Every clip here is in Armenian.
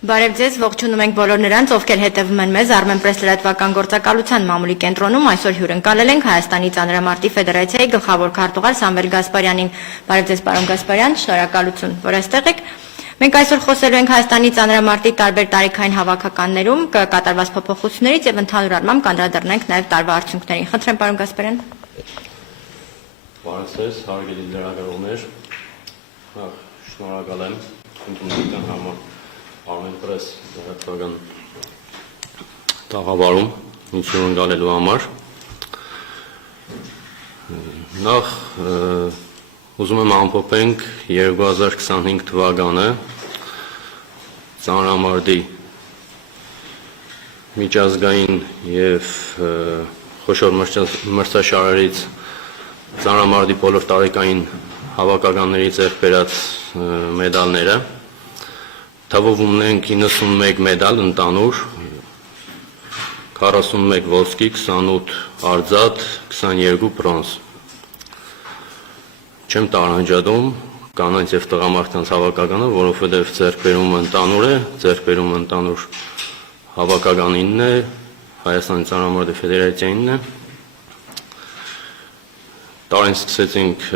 Բարև ձեզ, ողջունում ենք բոլոր նրանց, ովքեր հետևում են մեզ Armenpress լրատվական գործակալության մամուլի կենտրոնում, այսօր հյուրընկալել ենք Հայաստանի ծանրամարտի ֆեդերացիայի գլխավոր քարտուղար Սամվել Գասպարյանին։ Բարև ձեզ, պարոն Գասպարյան, շնորհակալություն, որ այստեղ եք։ Մենք այսօր խոսելու ենք Հայաստանի ծանրամարտի տարբեր տարիքային հավաքականներում կատարված փոփոխություններից եւ ընդհանուր առմամբ կանդրադառնանք նաեւ տարվա արդյունքներին։ Խնդրեմ, պարոն Գասպարյան։ Բարև ձեզ, հարգելի լրագրողներ, շնորհակալ եմ ընդունության համար Armenpress լրատվական տաղավարում ինձ հյուրընկալելու համար։ Նախ ուզում եմ ամփոփենք 2025 թվականը ծանրամարտի միջազգային եւ խոշոր մրցաշարերից ծանրամարտի բոլոր տարիքային հավաքականների ձեռք բերած մեդալները։ Թվով ունենք 91 մեդալ ընդանուր, 41 ոսկի, 28 արձատ, 22 բրոնզ։ Չեմ տարանջատում կանանց եւ տղամարդկանց հավաքականը, որովհետեւ ձեռքբերումը ընդանուր է, ձեռքբերումը ընդանուր հավաքականինն է, Հայաստանի ծանրամարտի ֆեդերացիայինն է։ Տարին սկսեցինք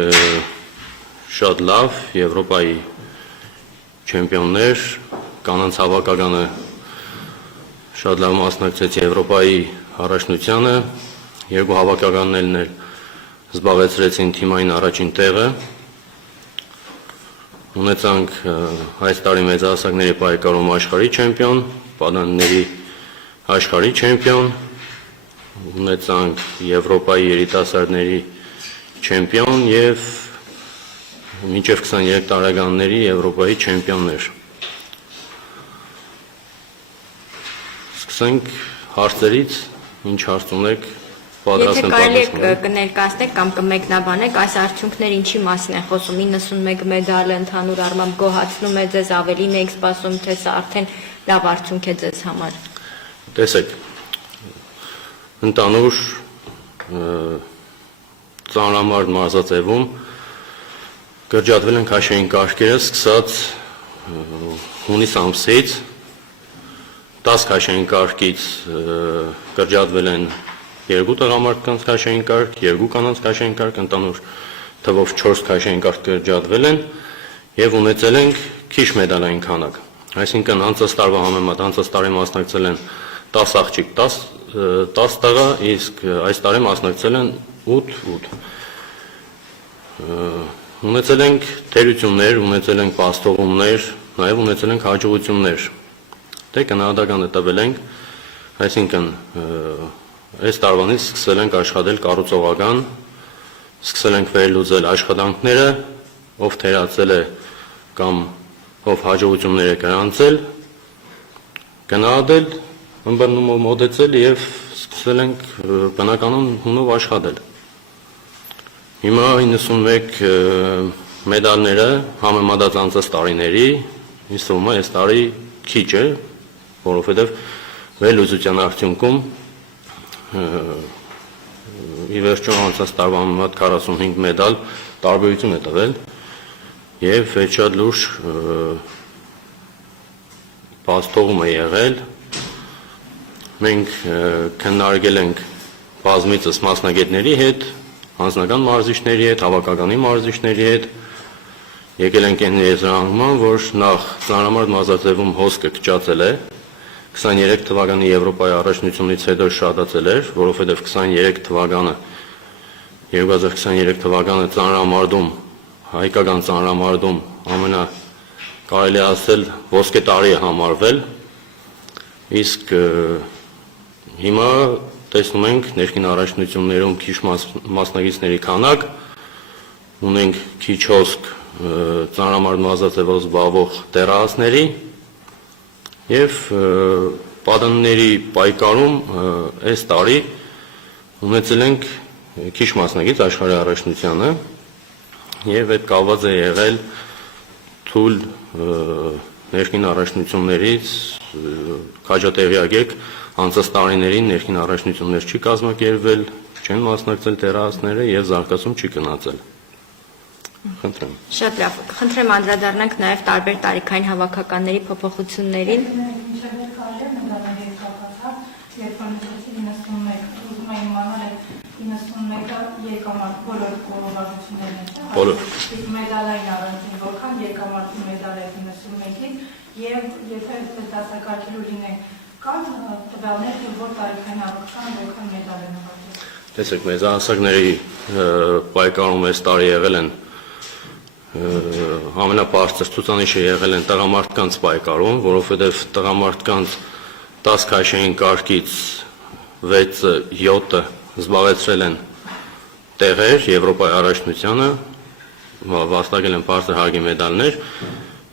շատ լավ, Եվրոպայի չեմպիոններ, կանանց հավաքականը շատ լավ մասնակցեց Եվրոպայի առաջնությանը, երկու հավաքականներն էլ զբաղեցրեցին թիմային առաջին տեղը, ունեցանք այս տարի մեծահասակների պայքարում աշխարհի չեմպիոն, պատանիների աշխարհի չեմպիոն, ունեցանք Եվրոպայի երիտասարդների չեմպիոն եւ մինչև 23 տարեկանների Եվրոպայի չեմպիոններ։ Սկսենք հարցերից, ինչ հարց ունեք, պատրաստ եմ պատասխանել։ Եթե կարելի է կներկայացնեք կամ կմեկնաբանեք, այս արդյունքները ինչի մասին են խոսում, 91 մեդալը ընդհանուր առմամբ գոհացնում է ձեզ, ավելին եք սպասում, թե սա արդեն լավ արդյունք է ձեզ համար։ Տեսեք, ընդանուր ծանրամարտ մարզաձևում կրճատվել են քաշային կարգերը սկսած հունիս ամսից, 10 քաշային կարգից կրճատվել են 2 տղամարդկանց քաշային կարգ, 2 կանանց քաշային կարգ, ընդանուր թվով 4 քաշային կարգ կրճատվել են եւ ունեցել ենք քիչ մեդալային քանակ։ Այսինքն անցած տարվա համեմատ անցած տարի մասնակցել են 10 աղջիկ, 10 տղա, իսկ այս տարի մասնակցել են 8։ Ունեցել ենք թերություններ, ունեցել ենք պաստողումներ, նաև ունեցել ենք հաջողություններ։ Դե գնահատականը տվել ենք, այսինքն այս տարվանից սկսել ենք աշխատել կառուցողական, սկսել ենք վերլուծել աշխատանքները, ով թերացել է կամ ով հաջողություններ է գրանցել, գնահատել, ըմբռնումով մոտեցել եւ սկսել ենք բնականon հունով աշխատել։ Հիմա 91 մեդալները համեմատած անցած տարիների, ինձ թվում է այս տարի քիչ է, որովհետև վերլուծության արդյունքում ի վերջո անցած տարվա համեմատ 45 մեդալ տարբերություն է տվել եւ շատ լուրջ բացթողում է եղել։ Մենք քննարկել ենք բազմիցս մասնագետների հետ, անձնական մարզիչների հետ, հավաքականի մարզիչների հետ, եկել ենք այն եզրահանգման, որ նախ ծանրամարտ մարզաձևում հոսքը կճացել է, 23 թվականի Եվրոպայի առաջնությունից հետո շատացել էր, որովհետև 2023 թվականը ծանրամարտում, հայկական ծանրամարտում կարելի է ասել ոսկե տարի է համարվել, իսկ հիմա տեսնում ենք ներքին առաջնություններում քիչ մասնակիցների քանակ, ունենք քիչ հոսք ծանրամարտ մարզաձևով զբաղվող տեռասների եւ պատանիների պայքարում այս տարի ունեցել ենք քիչ մասնակից աշխարհի առաջնությանը եւ այդ կապված է եղել թույլ ներքին առաջնություններից քաջատեղյակ եք անցած տարիներին ներքին առաջնություններ չի կազմակերպվել, չեն մասնակցել տեռասները եւ զարգացում չի գնացել։ Խնդրեմ։ Շատ լավ, խնդրեմ անդրադառնանք նաև տարբեր տարիքային հավաքականների փոփոխություններին։ Ինչպես կարելի է մեդալների կապացած, երբ անցկացի 91, ուզում եմ իմանալ այդ 91-ը եկամարտ բոլոր կողմնակություններն են, չէ՞։ Բոլոր։ Իսկ մեդալային առանցին որքան եկամարտի մեդալ է 91-ին եւ եթե դասակարգելու լինենք, կան տվյալներ, որ տարիքային հավաքական որքան մեդալ են հավաքել։ Տեսեք, մեծահասակների պայքարում այս տարի եղել են ամենաբարձր ցուցանիշը եղել են տղամարդկանց պայքարում, որովհետև տղամարդկանց 10 քաշային կարգից 6-ը 7-ը զբաղեցրել են տեղեր Եվրոպայի առաջնությանը, վաստակել են բարձր հարգի մեդալներ։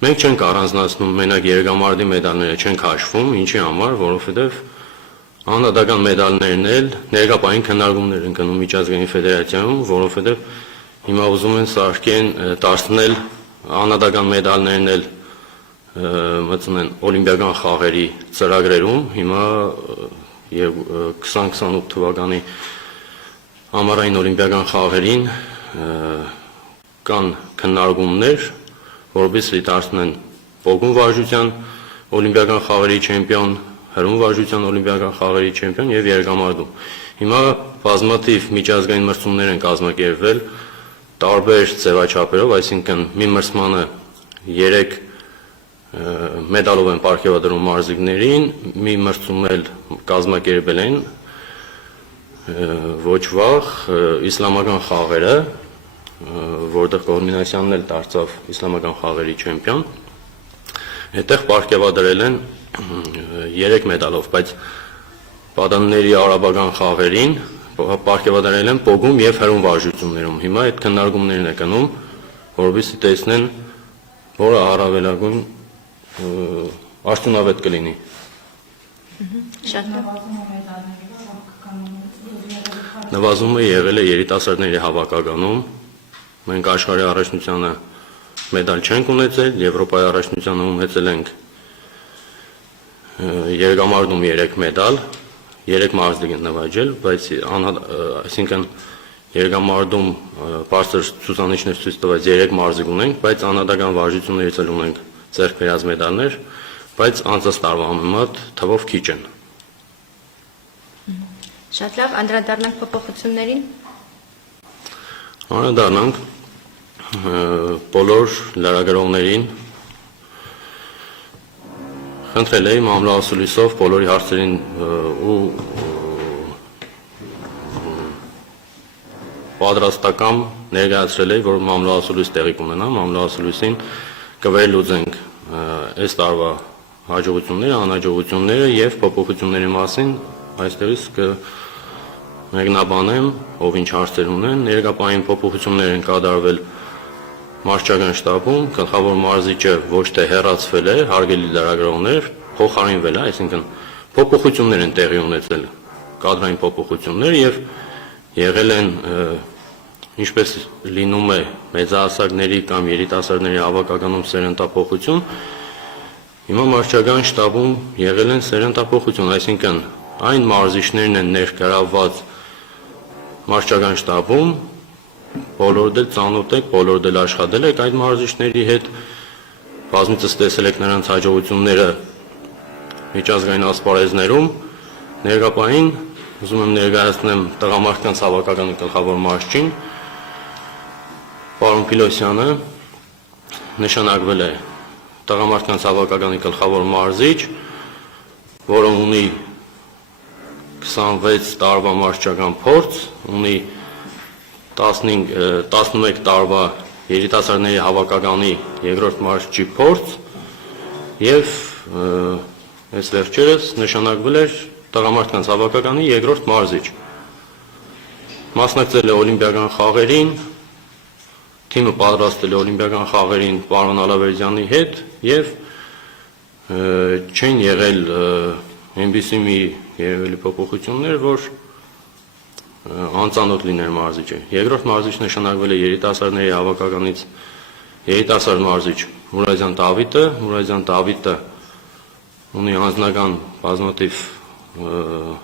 Մենք չենք առանձնացնում մենակ երգամարտի մեդալները, չենք հաշվում, ինչի համար, որովհետև անհատական մեդալներն էլ ներկայային քննարկումներ են գնում միջազգային ֆեդերացիայում, որովհետև հիմա ուզում են սարքեն դարձնել անհատական մեդալներն էլ մտցնեն օլիմպիական խաղերի ծրագրերում, հիմա 2028 թվականի ամառային օլիմպիական խաղերին կան քննարկումներ, որովհետեւ դարձնեն ոգուն վարժության օլիմպիական խաղերի չեմպիոն, հրում վարժության օլիմպիական խաղերի չեմպիոն եւ երկամարտում։ Հիմա բազմաթիվ միջազգային մրցումներ են կազմակերպվել տարբեր ձևաչափերով, այսինքն մի մրցմանը 3 մեդալով են պարգևատրում մարզիկներին, մի մրցում էլ կազմակերպել են ոչ վաղ իսլամական խաղերը, որտեղ Կորմինասյանն էլ դարձավ իսլամական խաղերի չեմպիոն, այդտեղ պարգևատրել են 3 մեդալով, բայց պատանների արաբական խաղերին պարգևատրել են պոգում եւ հրում վարժություններում։ Հիմա այդ քննարկումներն է գնում, որովհետեւ տեսնեն, որը առավելագույն արդյունավետ կլինի։ Շատ լավ։ Նվազումը եղել է երիտասարդների հավաքականում։ Մենք աշխարհի առաջնությանը մեդալ չենք ունեցել, Եվրոպայի առաջնությանը ունեցել ենք երկամարտում 3 մեդալ, 3 մարզիկ են նվաճել, բայց այսինքն երկամարտում բարձր ցուցանիշներ ցույց տված 3 մարզիկ ունենք, բայց անհատական վարժություններից էլ ունենք ձեռք բերած մեդալներ, բայց անցած տարվա համեմատ թվով քիչ են։ Շատ լավ, անդրադառնանք փոփոխություններին։ Անդրադառնանք բոլոր լրագրողներին խնդրել էի մամլոասուլիսով բոլորի հարցերին ու պատրաստական ներկայացրել էի, որ մամլոասուլիս տեղի կունենա, մամլոասուլիսին կվերլուծենք այս տարվա հաջողությունները, անհաջողությունները եւ փոփոխությունների մասին, այստեղից կմեկնաբանեմ, ով ինչ հարցեր ունեն, ներկայային փոփոխություններ են կատարվել մարզչական շտաբում, գլխավոր մարզիչը ոչ թե հեռացվել է, հարգելի լրագրողներ, փոխարինվել է, այսինքն փոփոխություններ են տեղի ունեցել, կադրային փոփոխություններ եւ եղել են ինչպես լինում է մեծահասակների կամ երիտասարդների հավաքականում սերնդափոխություն, հիմա մարզչական շտաբում եղել են սերնդափոխություն, այսինքն այն մարզիչներն են ներկայացված մարզչական շտաբում, բոլորդ էլ ծանոթ եք, բոլորդ էլ աշխատել եք այդ մարզիչների հետ, բազմիցս տեսել եք նրանց հաջողությունները միջազգային ասպարեզներում, ներկայային ուզում եմ ներկայացնեմ տղամարդկանց հավաքականի գլխավոր մարզչին, պարոն Պիլոսյանը նշանակվել է տղամարդկանց հավաքականի գլխավոր մարզիչ, որը ունի 26 տարվա մարզչական փորձ, ունի 11 տարվա երիտասարդների հավաքականի երկրորդ մարզչի փորձ եւ այս վերջերս նշանակվել էր տղամարդկանց հավաքականի երկրորդ մարզիչ։ Մասնակցել է օլիմպիական խաղերին, թիմը պատրաստել է օլիմպիական խաղերին պարոն Ալավերդյանի հետ եւ չեն եղել այնպիսի մի երևելի փոփոխություններ, որ անծանոթ լիներ մարզիչը։ Երկրորդ մարզիչ նշանակվել է երիտասարդների հավաքականից երիտասարդ մարզիչ Մուրազյան Դավիթը, Մուրազյան Դավիթը ունի անձնական բազմաթիվ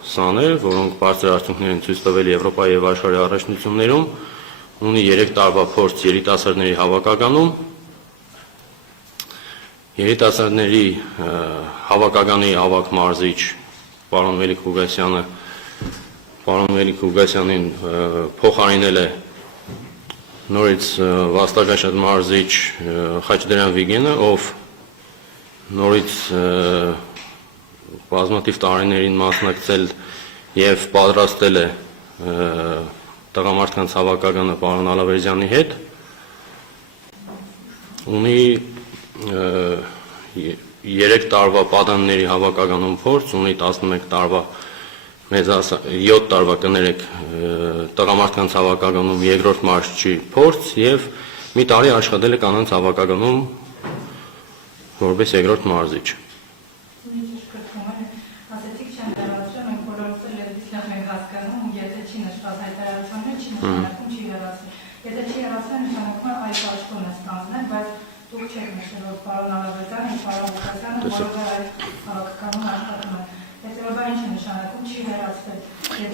սաներ, որոնք բարձր արդյունքներ են ցույց տվել Եվրոպայի եւ աշխարհի առաջնություններում, ունի 3 տարվա փորձ երիտասարդների հավաքականում։ Երիտասարդների հավաքականի ավագ մարզիչ պարոն Մելիք Ղուգասյանին փոխարինել է նորից վաստակաշատ մարզիչ Խաչատրյան Վիգենը, ով նորից բազմաթիվ տարիներին մասնակցել եւ պատրաստել է տղամարդկանց հավաքականը պարոն Ալավերդյանի հետ, ունի 3 տարվա պատանիների հավաքականում փորձ, ունի 11 տարվա 7 տարվա կներեք տղամարդկանց հավաքականում երկրորդ մարզչի փորձ եւ մի տարի աշխատել է կանանց հավաքականում որպես երկրորդ մարզիչ։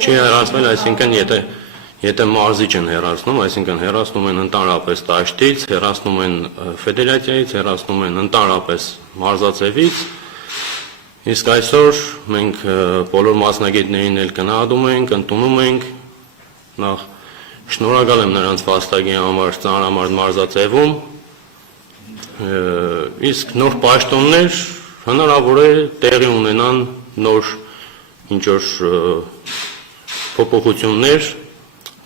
Չի հեռացվել, այսինքն եթե մարզիչ են հեռացնում, այսինքն հեռացնում են ընդհանրապես դաշտից, հեռացնում են ֆեդերացիայից, հեռացնում են ընդհանրապես մարզաձևից, իսկ այսօր մենք բոլոր մասնագետներին էլ գնահատում ենք, ընդունում ենք, նախ շնորհակալ եմ նրանց վաստակի համար ծանրամարդ մարզաձևում, իսկ նոր պաշտոններ հնարավոր է տեղի ունենան նոր ինչ-որ փոփոխություններ,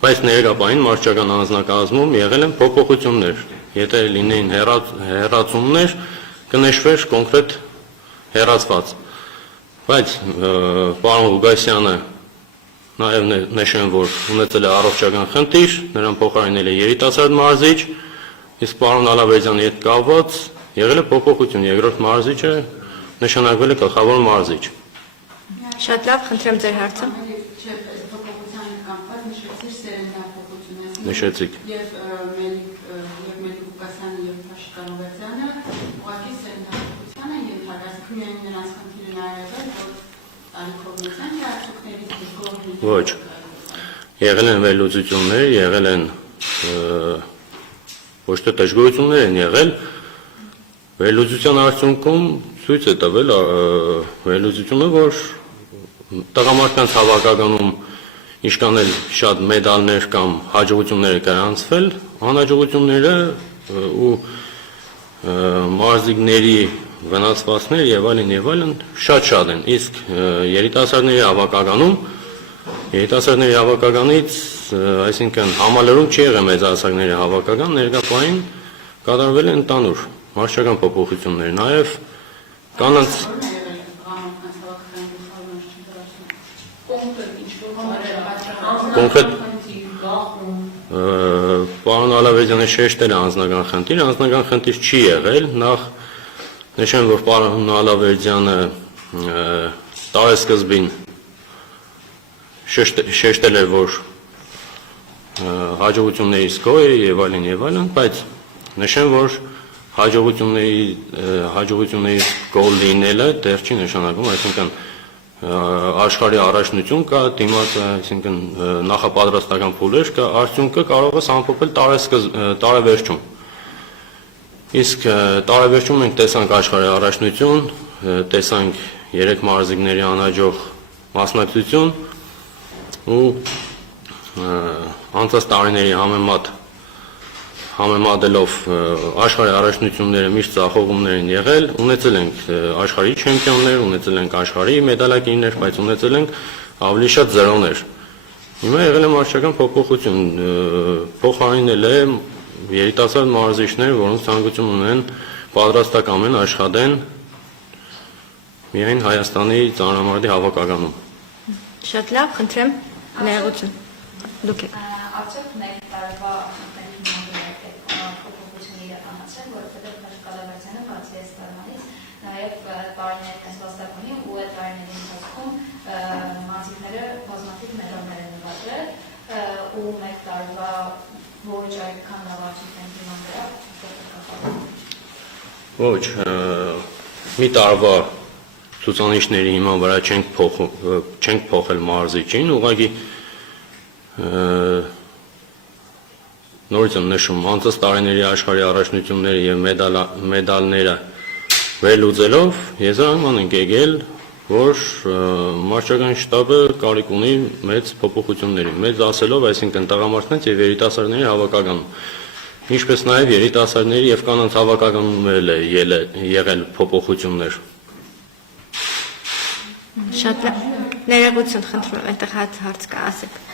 բայց ներկայապային մարզչական անձնակազմում եղել են փոփոխություններ, եթե լինեին հեռացումներ, կնշվեր կոնկրետ հեռացված, բայց պարոն Ղուգասյանը նաև նշեմ, որ ունեցել է առողջական խնդիր, նրան փոխարինել է երիտասարդ մարզիչ, իսկ պարոն Ալավերդյանի հետ կապված եղել է փոփոխություն, երկրորդ մարզիչը նշանակվել է գլխավոր մարզիչ։ Շատ լավ, խնդրեմ ձեր հարցը։ Նշեցիք։ Եվ Մելիք Ղուգասյանը եւ Աշոտ Ալավերդյանը ուղղակի սերնդափոխության են ենթարկվում, միայն նրանց խնդիրը նաև որ տարիքովնության արդյունքներից գոհ Ոչ։ Եղել են վերլուծություններ, եղել են ոչ թե դժգոհություններ են եղել, վերլուծության արդյունքում ցույց է տվել վերլուծությունը, որ տղամարդկանց հավաքականում ինչքան էլ շատ մեդալներ կամ հաջողություններ է գրանցվել, անհաջողությունները ու մարզիկների վնասվածքներ եւ այլն շատ են, իսկ երիտասարդների հավաքականից, այսինքն համալրում չի եղել մեծահասակների հավաքական, ներկայապային կատարվել են ընդհանուր մարզչական փոփոխություններ, նաեւ կանանց կոնկրետ պարոն Ալավերդյանը շեշտել է անձնական խնդիր չի եղել, նախ նշեմ, որ պարոն Ալավերդյանը տարեսկզբին շեշտել էր, որ հաջողություններից գոհ է եւ այլն, բայց նշեմ, որ հաջողություններից գոհ լինելը դեռ չի նշանակում, այսինքն աշխարհի առաջնություն կա, դիմացը, այսինքն նախապատրաստական փուլեր կա, արդյունքը կարող է ամփոփել տարեվերջում։ Իսկ տարեվերջում մենք տեսանք աշխարհի առաջնություն, տեսանք 3 մարզիկների անհաջող մասնակցություն ու անցած տարիների համեմատելով աշխարհի առաջնությունները միշտ ձախողումներ են եղել, ունեցել ենք աշխարհի չեմպիոններ, ունեցել ենք աշխարհի մեդալակիրներ, բայց ունեցել ենք ավելի շատ զրոներ։ Հիմա եղել է մարզչական փոփոխություն, փոխարինել է երիտասարդ մարզիչներ, որոնք ցանկություն ունեն պատրաստական են աշխատեն միայն Հայաստանի ծանրամարտի հավաքականում։ Շատ լավ, խնդրեմ ներողություն։ Դուք եք։ Արդյոք մեկ տարվա փոփոխություն իրականացրել, որովհետև Աշոտ Ալավերդյանը բացի այս տարվանից նաև տարիներ տեսվաստակ ունի ու այդ տարիների ընթացքում մարզիկները բազմաթիվ մեդալներ են նվաճել ու մեկ տարվա ոչ այդքան լավ արդյունքներ դիման դրա։ Ոչ, մի տարվա ցուցանիշների հիման վրա չենք փոխել մարզիչին, ուղղակի նորից եմ նշում, անցած տարիների աշխարհի առաջնությունները եւ մեդալները վերլուծելով, եզրահանգման ենք եկել, որ մարզչական շտաբը կարիք ունի մեծ փոփոխությունների, մեծ ասելով, այսինքն տղամարդկանց եւ երիտասարդների հավաքականում, ինչպես նաեւ երիտասարդների եւ կանանց հավաքականում եղել փոփոխություններ։ Շատ լավ։ Ներողություն խնդրում եմ, այդտեղ հարց կա, ասեք։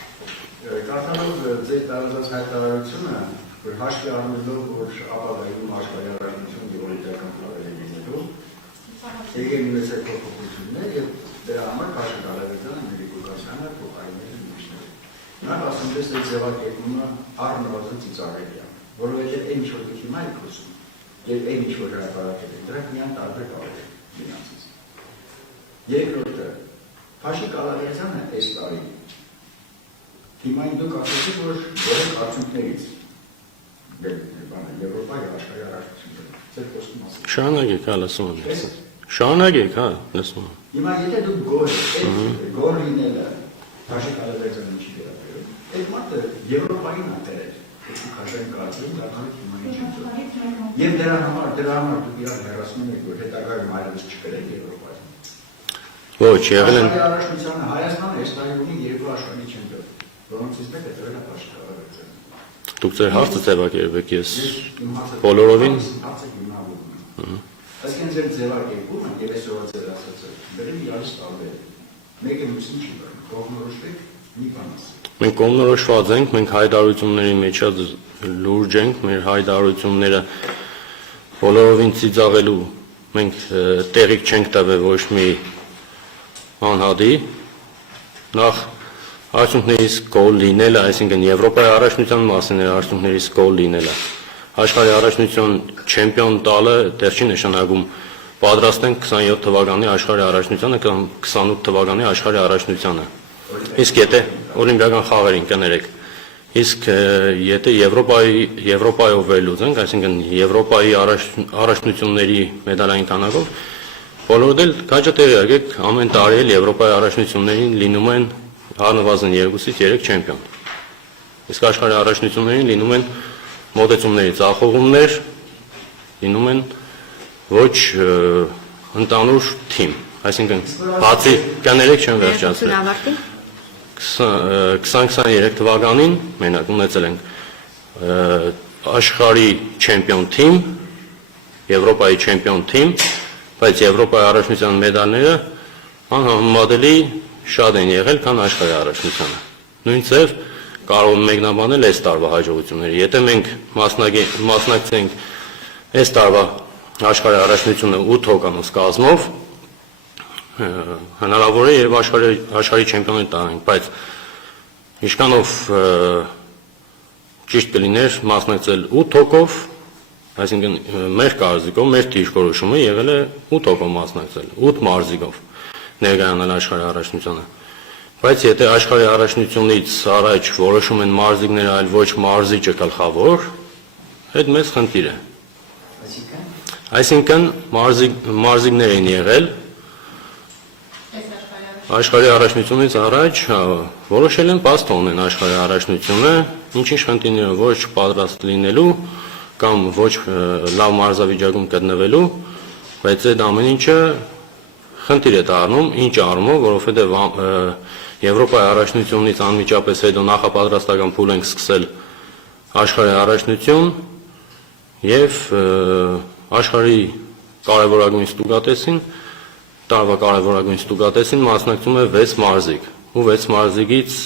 Կարծանով ձեր տարածած հայտարարությունը, որ հաշվի առնելով, որ ապագայում աշխարհի առաջնություն գեոպոլիտիկական ծավալի լինելու, եկել ունեցել փոփոխություններ եւ դրա համար Քաշի Գալավետյանը, Մերիկոկասյանը փոխարինել ուրիշները։ Նա ասում է, որ ձևակերպումը առնվազն ծիծաղելի է, որովհետեւ այն ինչ որ հիմա եք խոսում, եւ այն ինչ որ հրապարակել եք, դրանք միան տարբեր կարող են միմյանցից։ Երկրորդը, Քաշի Գալավետյանը այս տարի հիմա դուք ասեցիք, որ որոշ արդյունքներից Եվրոպայի աշխարհի առաջնությունները ձեր խոսքում ասում։ Շարունակեք, հա, լսում եմ։ Շարունակեք, հա, լսում եմ։ Հիմա եթե դուք գոր լինելը Քաշի Գալավետյանը ինչի վերաբերում, այդ մարդը Եվրոպային է դերել, դուք քաշային կարծում, դառնալ հիմա ինչ են։ Եվ դրա համար դուք իրար հեռացնում եք, որ հետագայում այլևս չկրեք Եվրոպայում։ Ոչ, եղել են Առաջնությանը Հայաստանը այս տարի ունի երկու աշխարհի չեմպիոն, որոնցից մեկը դրել է Քաշի Գալավետյանը։ դուք ձեր հարցը ձևակերպեք, ես բոլորովին Այսինքն ձեր ձևակերպումը եւ այսօր ձեր ասածը բերել իրարից տարբեր է։ Մեկը մյուսին չի բերում, կողմնորոշվեք մի բան ասեք։ մենք կողմնորոշված ենք, մենք հայտարարությունների մեջ լուրջ ենք, մեր հայտարարությունները բոլորովին ծիծաղելու մենք տեղիք չենք տվել ոչ մի անհատի, նախ արդյունքներից գոլ լինելը, այսինքն Եվրոպայի առաջնության մասին արդյունքներից գոլ լինելը, աշխարհի առաջնություն չեմպիոն տալը դեռ չի նշանակում պատրաստ ենք 27 թվականի աշխարհի առաջնությանը կամ 28 թվականի աշխարհի առաջնությանը։ Իսկ եթե օլիմպիական խաղերին կներեք, իսկ եթե Եվրոպայով վերլուծենք, այսինքն Եվրոպայի առաջնությունների մեդալային քանակով, բոլորդ էլ քաջատեղի եկեք, ամեն տարի էլ Եվրոպայի առաջնություններին լինում են առնվազն 2-ից 3 չեմպիոն։ Իսկ աշխարհի առաջնություններին լինում են մոտեցումների ձախողումներ, լինում են ոչ ընդանուր թիմ, այսինքն բացի կներեք չեմ վերջացնել։ 2023 թվականին մենակ ունեցել ենք աշխարհի չեմպիոն թիմ, Եվրոպայի չեմպիոն թիմ, բայց Եվրոպայի առաջնության մեդալները անհամեմատելի շատ են եղել, քան աշխարհի առաջնությանը։ Նույն ձև կարող ենք մեկնաբանել այս տարվա հաջողությունները։ Եթե մենք մասնակցենք այս տարվա աշխարհի առաջնությունը 8 հոգանոց կազմով, հնարավոր է եւ աշխարհի չեմպիոնը տանենք, բայց ինչքանով ճիշտ կլիներ մասնակցել 8 հոգով, այսինքն մեր կարծիքով մեր դիրքորոշումը եղել է 8 հոգով մասնակցել, 8 մարզիկով ներկայանալ աշխարհի առաջնությանը։ Բայց եթե աշխարհի առաջնությունից առաջ որոշում են մարզիկները, այլ ոչ մարզիչը գլխավոր, այդ մեծ խնդիր է։ Այսինքն մարզիկներ են եղել աշխարհի առաջնությունից առաջ որոշել են բաց թողնել աշխարհի առաջնությունը, ինչ-ինչ խնդիրները ոչ պատրաստ լինելու կամ ոչ լավ մարզավիճակում գտնվելու, բայց այդ ամեն ինչը խնդիր է դառնում, ինչ առումով, որովհետև Եվրոպայի առաջնությունից անմիջապես հետո նախապատրաստական փուլ ենք սկսել աշխարհի առաջնություն եւ աշխարհի կարևորագույն ստուգատեսին, տարվա կարևորագույն ստուգատեսին մասնակցում է 6 մարզիկ, ու 6 մարզիկից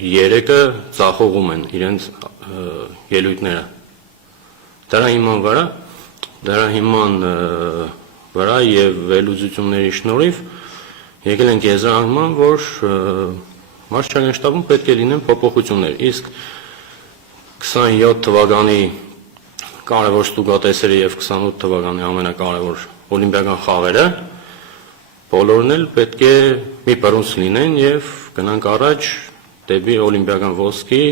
3-ը ձախողում են իրենց ելույթները։ Դրա հիման վրա եւ վերլուծությունների շնորհիվ եկել ենք եզրահանգման, որ մարզչական շտաբում պետք է լինեն փոփոխություններ, իսկ 27 թվականի կարևոր ստուգատեսերը եւ 28 թվականի ամենակարևոր օլիմպիական խաղերը բոլորն էլ պետք է մի բռունց լինեն եւ գնանք առաջ դեպի օլիմպիական ոսկի,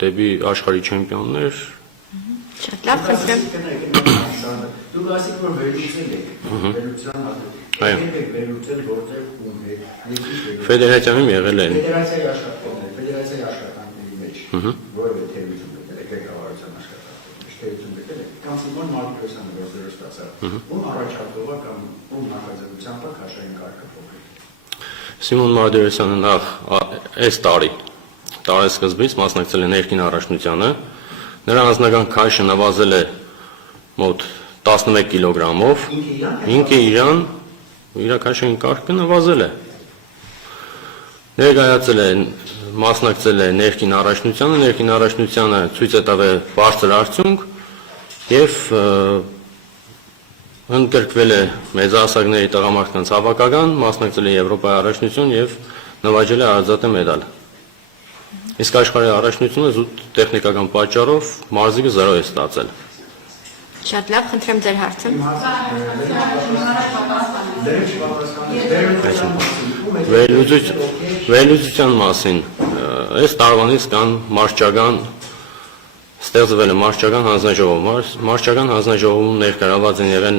դեպի աշխարհի չեմպիոններ։ Շատ լավ, խնդրեմ։ Դուք ասիք, որ վերլուծել եք, վերլուծան վերլուծել որտեղ ում եք, Ֆեդերացիայում եղել են։ Ֆեդերացիայի աշխատանքների մեջ որևէ թերություն եք, ղեկավարության աշխատանքը։ Միշտերություն դեպել է, կամ Սիմոն Մարտիրոսյանը գործերով ստացավ, ում առաջարկողը կամ ում նախաձեռնությամբ է քաշային կարգը փոխել։ Սիմոն Մարտիրոսյանը նախ այս տարեսկզբից մասնակցել է ներքին առաջնությանը, նրա անձնական քաշը նվազել է մոտ 11 կիլոգրամով, ինքը իրան իր քաշային կարգը նվազել է։ Ներկայացել է, մասնակցել է ներքին առաջնությանը ցույց է տվել բարձր արդյունք եւ ընդգրկվել է մեծահասակների տղամարդկանց հավաքական, մասնակցել է Եվրոպայի առաջնություն եւ նվաճել է արծաթե մեդալ։ Իսկ աշխարհի առաջնությունը զուտ տեխնիկական պատճառով մարզիկը 0 է ստացել։ Շատ լավ, խնդրեմ ձեր հարցը։ Վերլուծության մասին այս տարվանից կան ստեղծվել է մարշչական հանձնաժողով։ Մարշչական հանձնաժողովում ներկայացված են եղել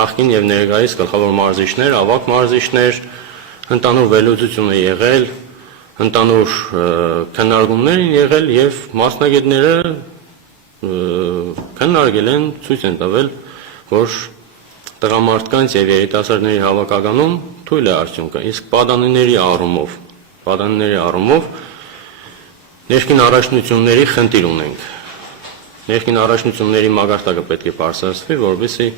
նախկին եւ ներկայիս գլխավոր մարզիչներ, ավագ մարզիչներ, ընդհանուր վերլուծություն է եղել, ընդհանուր քննարկումներ են եղել եւ մասնագետները քննարկել են, ցույց են տվել, որ տղամարդկանց եւ երիտասարդների հավաքականում թույլ է արդյունքը, իսկ պատանիների առումով ներքին առաջնությունների խնդիր ունենք։ Ներքին առաջնությունների մագարտակը պետք է բարձրացվի, որովհետեւ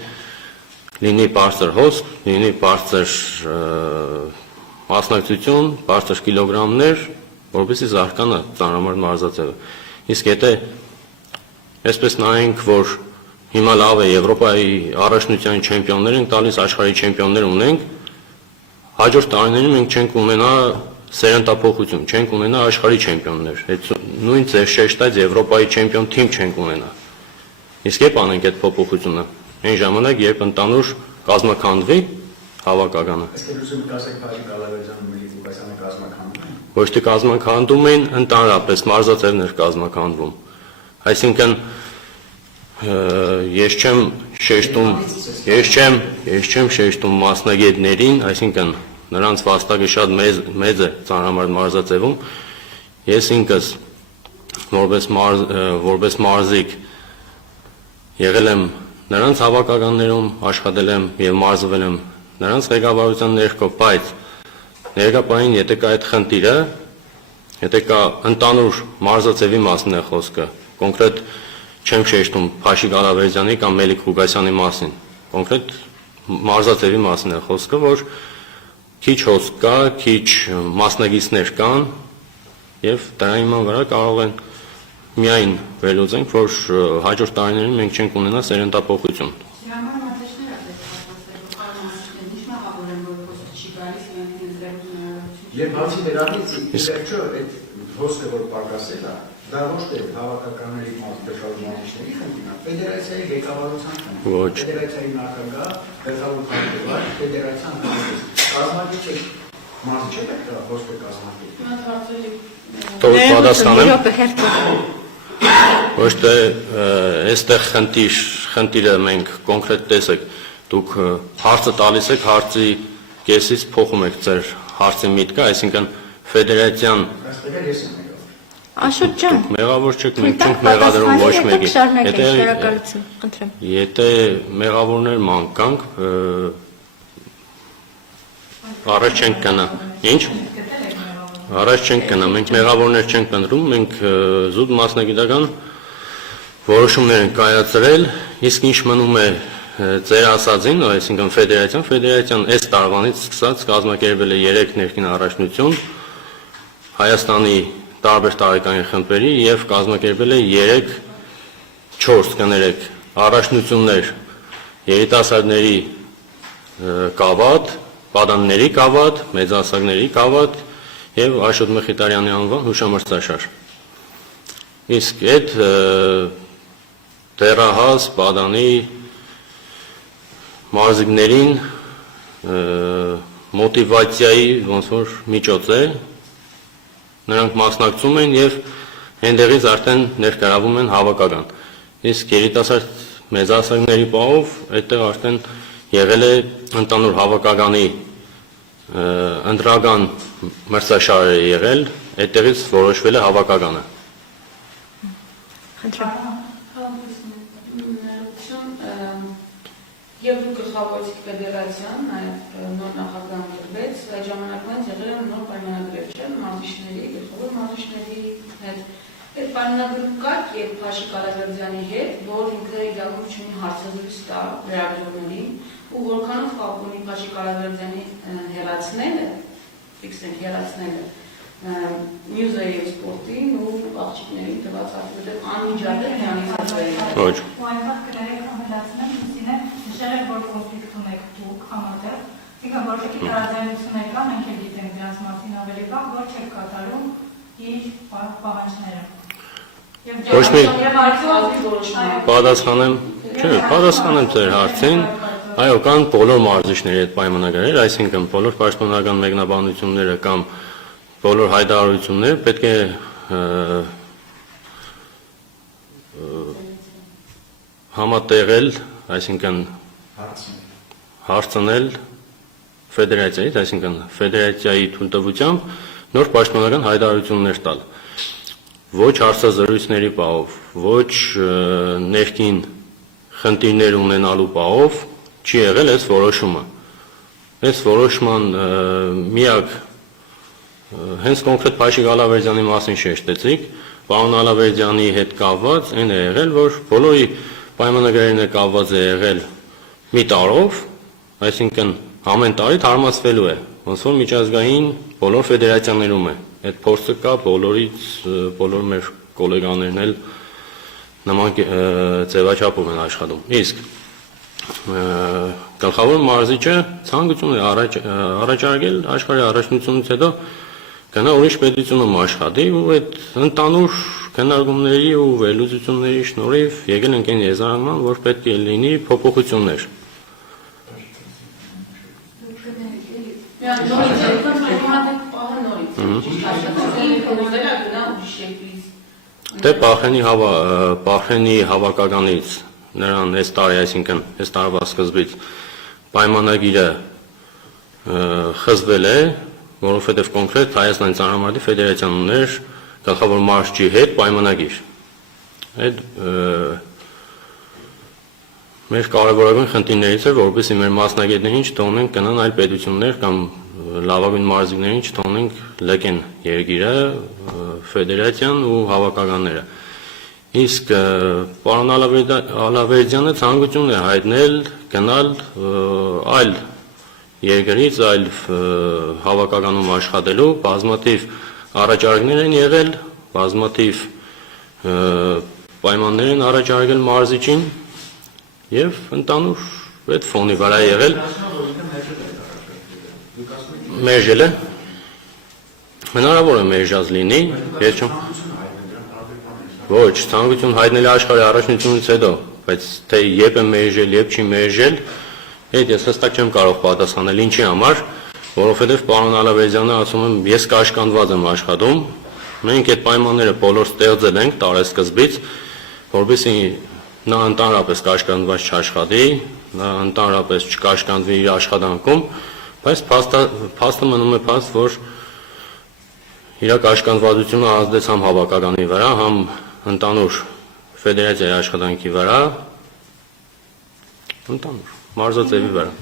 լինի բարձր հոսք, լինի բարձր մասնակցություն, բարձր կիլոգրամներ, որովհետեւ զարգանա ծանրամարդ մարզաձևը։ Իսկ եթե այսպես նայենք, որ հիմա լավ է Եվրոպայի առաջնության չեմպիոններ ենք տալիս, աշխարհի չեմպիոններ ունենք, հաջորդ տարիներին մենք չենք ունենա սերնդափոխություն, չենք ունենա աշխարհի չեմպիոններ, այդ նույն շեշտած Եվրոպայի չեմպիոն թիմ չենք ունենա։ Իսկ երբ անենք այդ փոփոխությունը, այն ժամանակ, երբ ընդանուր կազմաքանդվի հավաքականը։ Ոչ թե կազմաքանդում են, ընդհանրապես մարզաձևներ կազմաքանդվում։ Այսինքն ես չեմ շեշտում մասնագետներին, այսինքն նրանց վաստակը շատ մեծ է ծանրամարդ մարզաձևում։ Ես ինքս որպես մարզիկ եղել եմ նրանց հավաքականներում, աշխատել եմ եւ մարզվել եմ նրանց ղեկավարության ներքո, բայց ներկայապային եթե կա այդ խնդիրը, եթե կա ընդանուր մարզաձևի մասին է խոսքը, կոնկրետ չեմ շեշտում Փաշիկ Ալավերդյանի կամ Մելիք Ղուկասյանի մասին, կոնկրետ մարզաձևի մասին է խոսքը, որ քիչ հոսք կա, քիչ մասնագետներ կան եւ դրա հիման վրա կարող են միայն վերլուծենք, որ հաջորդ տարիներին մենք չենք ունենա սերնդափոխություն։ Եվ բացի դրանից, իվերջո այդ հոսքը, որ պակասել է, դա ոչ թե հավաքականների մարզիչների խնդիրն է, ֆեդերացիայի ղեկավարության խնդիրն է, ֆեդերացիայի նախագահ, գլխավոր քարտուղար, ֆեդերացիան կազմակերպիչ մարզիչը պետք է հոսքը կազմակերպի։ Թող պատասխանեմ։ Ոչ թե այստեղ խնդիրը մենք կոնկրետ տեսեք, դուք հարցը տալիս եք, հարցի կեսից փոխում եք ձեր հարցի միտքը, այսինքն ֆեդերացիան Աշոտ ջան, մեղավոր չեք, մենք չենք մեղադրում ոչ մեկի։ Եթե մեղավորներ մանկանք, առաջ չենք գնա։ Ինչ? Առաջ չենք գնա, մենք մեղավորներ չենք ընտրում, մենք զուտ մասնագիտական որոշումներ ենք կայացրել, իսկ ինչ մնում է ձեր ասածին, այսինքն ֆեդերացիան այս տարվանից սկսած կազմակերպել է 3 ներքին առաջնություն Հայաստանի տարբեր տարեկան խմբերի եւ կազմակերպել է 3-4 կներեք առաջնություններ երիտասարդների կավատ, պատանիների կավատ, մեծահասակների կավատ եւ Աշոտ Մխիթարյանի անվան հուշամրցաշար։ Իսկ այդ դեռահաս պատանի մարզիկներին մոտիվացիայի ոնց որ միջոց է, նրանք մասնակցում են եւ այնտեղից արդեն ներկայացվում են հավաքական։ Իսկ երիտասարդ մեծահասակների պահով այդտեղ արդեն եղել է ընդանուր հավաքականի ընտրական մրցաշար է եղել, այդտեղից որոշվել է հավաքականը։ Եվ դու գլխավորեցիք ֆեդերացիան, նաև նոր նախագահ ընտրվեց, այդ ժամանակվանից եղել են նոր պայմանագրեր, չէ՞, մարզիչների, գլխավոր մարզիչների հետ։ Այդ պայմանագրում կար եւ Փաշիկ Ալավերդյանի հետ, որ ինքը իրավունք չունի հարցազրույց տա լրագրողներին, ու որքանով կապ ունի Փաշիկ Ալավերդյանի հեռացնելը, ֆիքսեն հեռացնելը Նյուզերի սպորտին ու աղջիկներին տված արդյունքով անմիջապես հիանալի Ոչ։ Ու այնքան կներեք ամենացնեմ, ինքնին է նշել եք, որ կոնֆլիկտ ունեք դուք համատեղ, ինքը որոշակի տարաձայնություններ կան, մենք էլ գիտենք դրանց մասին ավելի բան, որ չեք կատարում իր պահանջները։ Ոչ մի պատասխանեմ, չէ, պատասխանեմ ձեր հարցին, այո, կան բոլոր մարզիչների հետ պայմանագրեր, այսինքն բոլոր պաշտպանական մեկնաբանությունները կամ բոլոր հայտարարությունները պետք է համատեղել, այսինքն հարցնել ֆեդերացիայից, այսինքն ֆեդերացիայի թույլտվությամբ նոր պաշտպանական հայտարարություններ տալ։ Ոչ հարցազրույցների պահով, ոչ ներքին խնդիրներ ունենալու պահով չի եղել այս որոշումը։ Այս որոշման միակ հենց կոնկրետ Փաշիկ Ալավերդյանի մասին շեշտեցիք, պարոն Ալավերդյանի հետ կապված այն է եղել, որ բոլորի պայմանագրերն կապված է եղել մի տարով, այսինքն ամեն տարի թարմացվելու է, ոնց որ միջազգային բոլոր ֆեդերացիաներում է։ Այդ փորձը կա բոլորից, բոլոր մեր գոլեգաներն էլ նման ձևաչափով են աշխատում։ Իսկ գլխավոր մարզիչը ցանկություն է առաջարկել աշխարհի առաջնությունից հետո գնա ուրիշ պետությունում աշխատի ու այդ ընդանուր քննարկումների ու վերլուծությունների շնորհիվ եկել ենք այն եզրանման, որ պետք է լինի փոփոխություններ։ Դե Պախենի հավաքականից նրան այս տարի, այսինքն այս տարվա սկզբից պայմանագիրը խզվել է, որովհետև կոնկրետ Հայաստանի ծանրամարտի ֆեդերացիան ուներ գլխավոր մարզչի հետ պայմանագիր։ Այդ մեր կարևորագույն խնդիրներից է, որովհետեւ մեր մասնագետներին չթողնենք գնան այլ պետություններ կամ լավագույն մարզիկներին չթողնենք լեկեն երկիրը, ֆեդերացիան ու հավաքականները։ Իսկ պարոն Ալավերդյանը ցանկություն է հայտնել գնալ այլ երկրից, այլ հավաքականում աշխատելու, բազմաթիվ առաջարկներ են եղել, բազմաթիվ պայմաններ են առաջարկել մարզիչին եւ ընդանուր այդ ֆոնի վրա եղել մերժել է, հնարավոր է մերժած լինի, ես չեմ ոչ, ցանկություն հայտնել աշխարհի առաջնությունից հետո, բայց թե երբ է մերժել, երբ չի մերժել, այդ ես հստակ չեմ կարող պատասխանել ինչի համար, որովհետև պարոն Ալավերդյանը ասում եմ, ես կաշկանդված եմ աշխատում, մենք այդ պայմանները բոլոր ստեղծել ենք տարեսկզբից, որովհետեւ նա ընդհանրապես կաշկանդված չաշխատի, նա ընդհանրապես չկաշկանդվի իր աշխատանքում, բայց փաստը մնում է փաստ, որ իր կաշկանդվածությունը ազդեց համ հավաքականի վրա, համ ընդանուր ֆեդերացիայի աշխատանքի վրա, ընդանուր մարզաձևի վրա։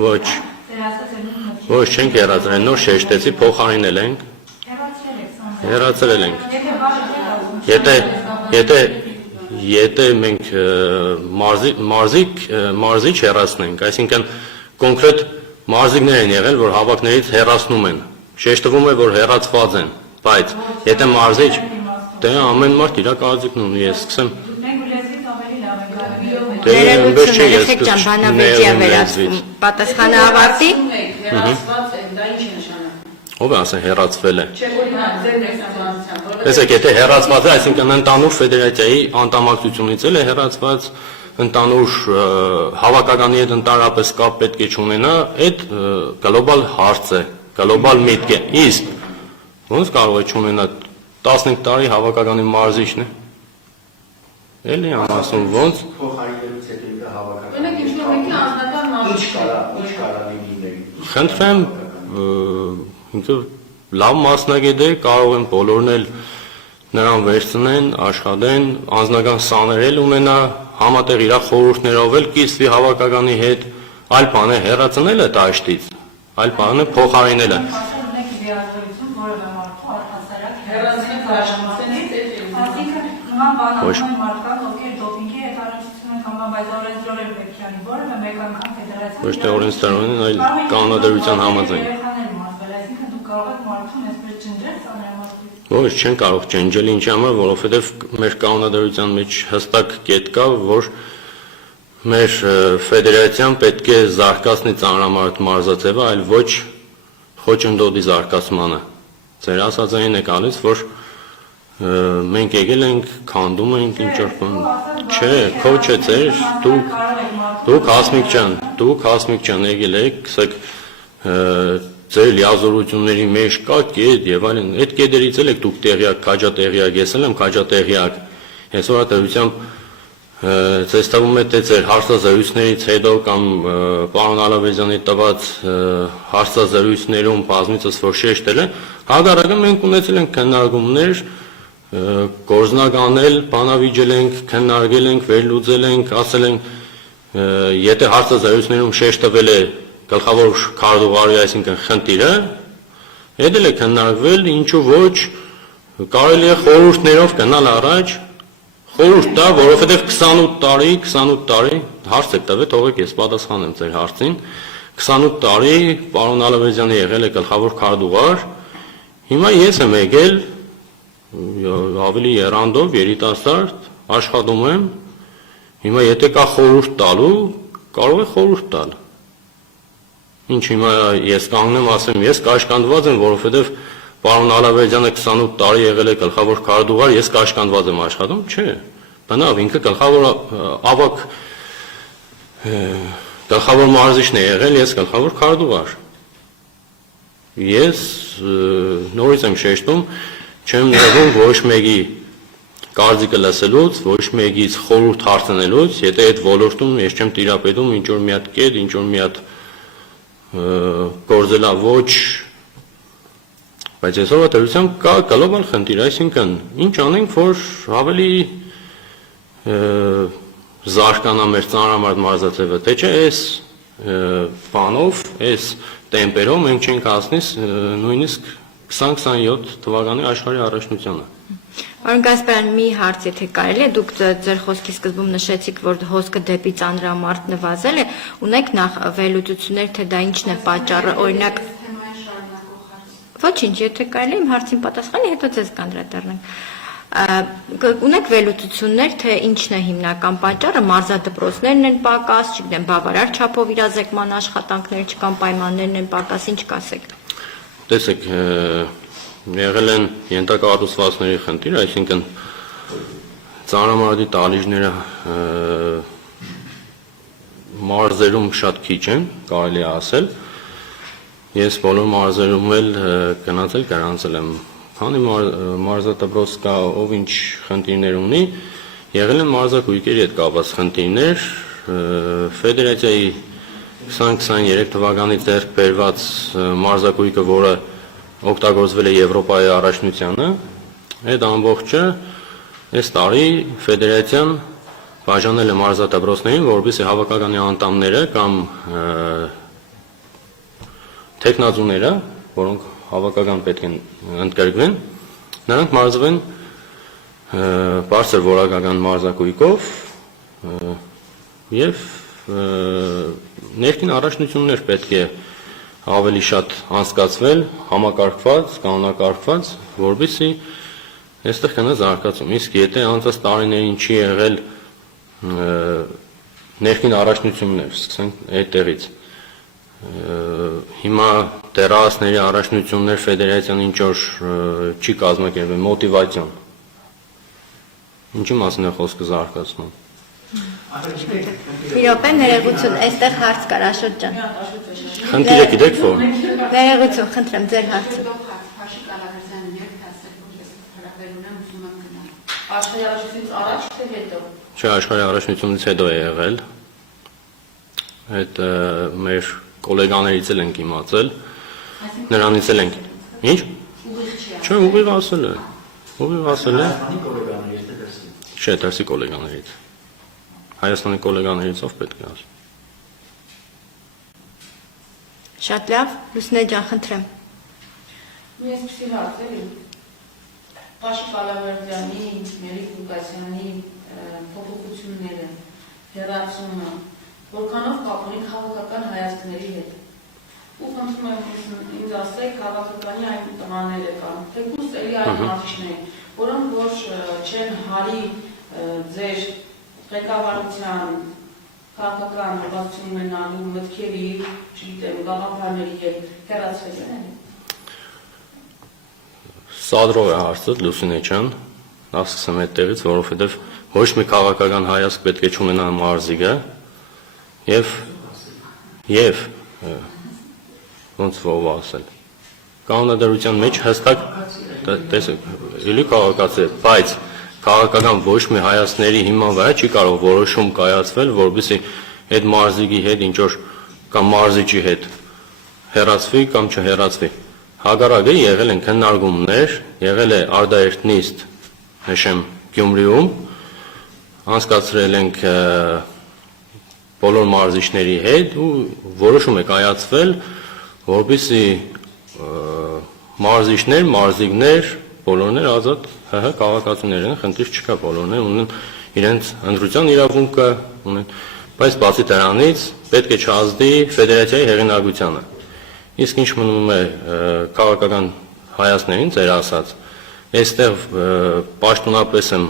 Ոչ, ոչ չենք հեռացրել, նոր շեշտեցի, փոխարինել ենք, հեռացրել ենք։ Եթե մենք մարզիչ հեռացնենք, այսինքն կոնկրետ մարզիկներ են եղել, որ հավաքներից հեռացնում են, շեշտվում է, որ հեռացված են, բայց եթե մարզիչ, դե ամեն մարդ իր կարծիքն ունի, ես սկսեմ։ Ներողություն, երեխեք ջան, բանավեճիա վերածվում, պատասխանը ավարտի։ Հեռացված է, դա ինչ է նշանակում։ Ով է ասել հեռացվել է։ Չէ՞ որ ձեր ներկայացուցիչը։ Տեսեք, եթե հեռացված է, այսինքն ընդանուր ֆեդերացիայի անդամակցությունից էլ է հեռացված, ընդանուր հավաքականի հետ ընդհանրապես կապ պետք է չունենա, այդ գլոբալ հարց է, գլոբալ միտք է։ Իսկ ոնց կարող է չունենա 15 տարի հավաքականի մարզիչն է։ Էլի եմ ասում, ոնց փոխարինելուց հետո ինքը հավաքական։ Ունեք ինչ-որ մեկի անձնական Ինչ մարզիչ։ կարա լինի։ խնդրեմ ինքը լավ մասնագետ է, կարող են բոլորն էլ նրան վերցնեն, աշխատեն, անձնական սաներ ունենա, համատեղ իր խորհուրդներով էլ կիսվի հավաքականի հետ, այլ բան է հեռացնել այդ աշտից, այլ բան է փոխարինել է։ Ունեք լիազորություն որևէ մարդու առհասարակ Հեռացնել դաշնությունից այսինքն նման բանանում են մարդկանց, ովքեր դոպինգի հետ առնչություն են կամ բայց օրենսդրել պետք է անի որևէ մեկ անգամ ֆեդերացիան Ոչ թե օրենսդրական, այլ կանոնադրության համաձայն։ Այսինքն դուք կարող եք մարդուն այսպես ջնջել ծանրամարտի։ Ոչ, չեն կարող ջնջել ինչի համար, որովհետև մեր կանոնադրության մեջ հստակ կետ կա, որ մեր ֆեդերացիան պետք է զարգացնի ծանրամարդ մարզաձևը, այլ ոչ խոչընդոտի զարգացմանը։ Ձեր ասածային է գալիս, որ մենք եկել ենք, քանդում ենք ինչ-որ բան։ Չէ, քոչ է ձեր, դուք Հասմիկ ջան եկել եք, ասեք ձեր լիազորությունների մեջ կա կետ եւ այլն, այդ կետերից էլ եք դուք տեղյակ, քաջատեղյակ, ես էլ եմ քաջատեղյակ։ Այսօր ատերությամբ ձեզ թվում է թե ձեր հարցազրույցներից հետո կամ պարոն Ալավերյանի տված հարցազրույցներում բազմիցս որ շեշտել են, հակառակը մենք ունեցել ենք քննարկումներ, գործնականել, բանավիճել ենք, քննարկել ենք, վերլուծել ենք, ասել ենք, եթե հարցազրույցներում շեշտվել է գլխավոր քարտուղարի, այսինքն խնդիրը, այդ էլ է քննարկվել, ինչու ոչ, կարելի է խորհուրդներով գնալ առաջ, խորհուրդ տա, որովհետև 28 տարի, հարց եք տվել, թողեք ես պատասխանեմ ձեր հարցին, 28 տարի պարոն Ալավերյանը եղել է գլխավոր քարտուղար, հիմա ես եմ եկել ավելի եռանդով, երիտասարդ, աշխատում եմ, հիմա եթե կա խորհուրդ տալու, կարող է խորհուրդ տալ։ Ինչ հիմա ես կանգնեմ ասեմ, ես կաշկանդված եմ, որովհետև պարոն Ալավերյանը 28 տարի եղել է գլխավոր քարտուղար, ես կաշկանդված եմ աշխատում, չէ։ Բնավ ինքը գլխավոր ավակ գլխավոր մարզիչն է եղել, ես գլխավոր քարտուղար։ Ես նորից եմ շեշտում, չեմ նեղում ոչ մեկի կարծիքը լսելուց, ոչ մեկից խորհուրդ հարցնելուց, եթե այդ ոլորտում ես չեմ տիրապետում ինչ որ մի հատ կետ, ինչ որ մի հատ գործելավոճ, բայց այսօր ատերությամբ կա գլոբալ խնդիր, այսինքն ինչ անենք, որ ավելի զարգանա մեր ծանրամարդ մարզաձևը, թե չէ այս բանով, այս տեմպերով մենք չենք հասնի նույնիսկ 2027 թվականի աշխարհի առաջնությանը։ Պարոն Գասպարյան, մի հարց եթե կարելի է, դուք ձեր խոսքի սկզբում նշեցիք, որ հոսքը դեպի ծանրամարդ նվազել է, ունեք նախ վերլուծություններ, թե դա ինչն է պատճառը, օրինակ Ոչինչ, եթե կարելի իմ հարցին պատասխանի, հետո ձեզ կանդրադառնանք։ Ունեք վերլուծություններ, թե ինչն է հիմնական պատճառը, մարզադպրոցներն են պակաս, չգիտեմ, բավարար չափով իրազեկման աշխատանքներ չկան, պայմաններն են պակաս, ինչ կասեք։ Տեսեք, եղել են ենթակառուցվածքների խնդիր, այսինքն ծանրամարտի տալիջները մարզերում շատ քիչ են, կարելի է ասել։ Ես բոլոր մարզերում էլ գնացել գրանցել եմ, քանի մարզադպրոց կա, ով ինչ խնդիրներ ունի, եղել են մարզակույկերի հետ կապված խնդիրներ, ֆեդերացիայի 2023 թվականից ձեռք բերված մարզակույկը, որը օգտագործվել է Եվրոպայի առաջնությանը, այդ ամբողջը այս տարի ֆեդերացիան բաժանել է մարզադպրոցներին, որովհետեւ հավաքականի անդամները կամ տեխնազուները, որոնք հավաքական պետք են ընդգրկվեն, նրանք մարզվեն բարձր որակական մարզակույկով եւ ներքին առաջնություններ պետք է ավելի շատ անցկացվել, համակարգված, կանոնակարգված, որովհետեւ այստեղ կնա զարգացում։ Իսկ եթե անցած տարիներին չի եղել ներքին առաջնություններ, սկսենք այդտեղից հիմա տերասների առաջնություններ ֆեդերացիան ինչ որ չի կազմակերպել, մոտիվացիոն։ Ինչի մասին է խոսքը զարգացնում։ Մի րոպե, ներողություն, այստեղ հարց կար, Աշոտ ջան։ Խնդիրը գիտեք ո՞ր։ Ներողություն, խնդրեմ ձեր հարցը։ Փաշիկ Ալավերյանը երբ ասել, որ ես հրավեր ունեմ, ուզում եմ գնալ։ Աշխարհի առաջնությունից առաջ թե հետո։ Չէ, աշխարհի առաջնությունից հետո է եղել։ Այդ մեր կոլեգաներից էլ ենք իմացել, նրանից էլ ենք։ Ինչ։ Չէ, ուղիղ ասել է։ Ով է ասել է։ Հայաստանի գոլեգաների հետ դրսի։ Չէ, դրսի գոլեգաներից։ Հայաստանի գոլեգաներից ով պետք է ասի։ Շատ լավ, Լուսինե ջան, խնդրեմ։ Ես քսի հարցել Պաշի Կալավերդյանի, Մելիք Ղուկասյանի փոփոխությունները, հեռացումը, որքանով կապ ունի քաղաքական հայացքների հետ։ Ու խնդրում եմ ինձ ասեք, քաղաքականի այն տղաները կան, թեկուզ էլի այն մարդիկ, որոնք որ չեն հարի ձեր ղեկավարության քաղաքական ուղղություն ունենալու մտքերի, չգիտեմ, գաղափարների հետ հեռացվել են։ Սադրով է հարցը Լուսինե ջան, նա սկսեմ այդտեղից, որովհետև ոչ մի քաղաքական հայացք պետք է չունենա մարզիկը եւ ոնց ով ասել։ Կանոնադրության մեջ հստակ տեսեք, էլի քաղաքացի է, բայց քաղաքական ոչ մի հայացքների հիման վրա չի կարող որոշում կայացվել, որովհետեւ այդ մարզիկի հետ ինչ որ կամ մարզիչի հետ հեռացվի կամ չհեռացվի։ Հակառակը եղել են քննարկումներ, եղել է արդարեշտնիստ, նշեմ Գյումրիում, անցկացրել ենք բոլոր մարզիչների հետ ու որոշում է կայացվել, որպեսզի մարզիչներ, մարզիկներ, բոլորներ ազատ ՀՀ քաղաքացիներ են, խնդիր չկա, բոլորներ ունեն իրենց ընտրության իրավունքը, ունեն, բայց բացի դրանից պետք է չազդի ֆեդերացիայի հեղինակությանը։ Իսկ ինչ մնում է քաղաքական հայացքներին ձեր ասած, այստեղ պաշտոնապես եմ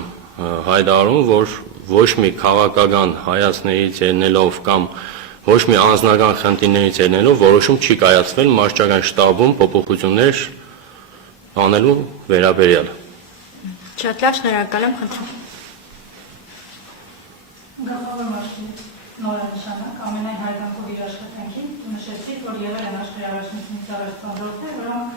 հայտարարում, որ ոչ մի քաղաքական հայացքներից ելնելով կամ ոչ մի անձնական խնդիրներից ելնելով որոշում չի կայացվել մարզչական շտաբում փոփոխություններ անելու վերաբերյալ։ Շատ լավ, շնորհակալ եմ, խնդրեմ։ Գլխավոր մարզիչներից նորանշանակ ամենայն հայտնի իր աշխատանքին նշեցիք, որ եղել են աշխարհի առաջնությունից առաջ ծանոթներ, որոնք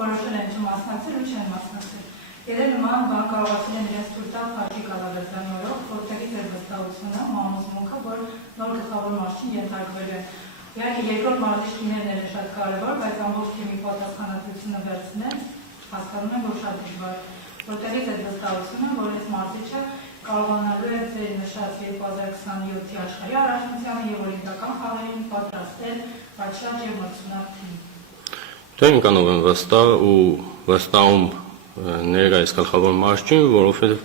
որոշել են չմասնակցել ու չեն մասնակցել։ Երբ նման բան կարողացել են իրենց թույլ տալ Պաշի Կալավերդյանի օրոք, որտեղից էր վստահությունը, համոզմունքը, որ նոր գլխավոր մարզչին ենթարկվել է։ Իհարկե երկրորդ մարզիչ լինելն է շատ կարևոր, բայց ամբողջ թիմի պատասխանատվությունը վերցնել, հասկանում եմ, որ շատ դժվար է։ Որտեղից է վստահությունը, որ այս մարզիչը կարողանալու է ձեր նշած 2027-ի աշխարհի առաջնությանը եւ օլիմպիական խաղերին պատրաստել պատշաճ եւ մրցունակ թիմ։ Դե ինքնով եմ վստահ ու վստահում ներկայիս գլխավոր մարզչին, որովհետեւ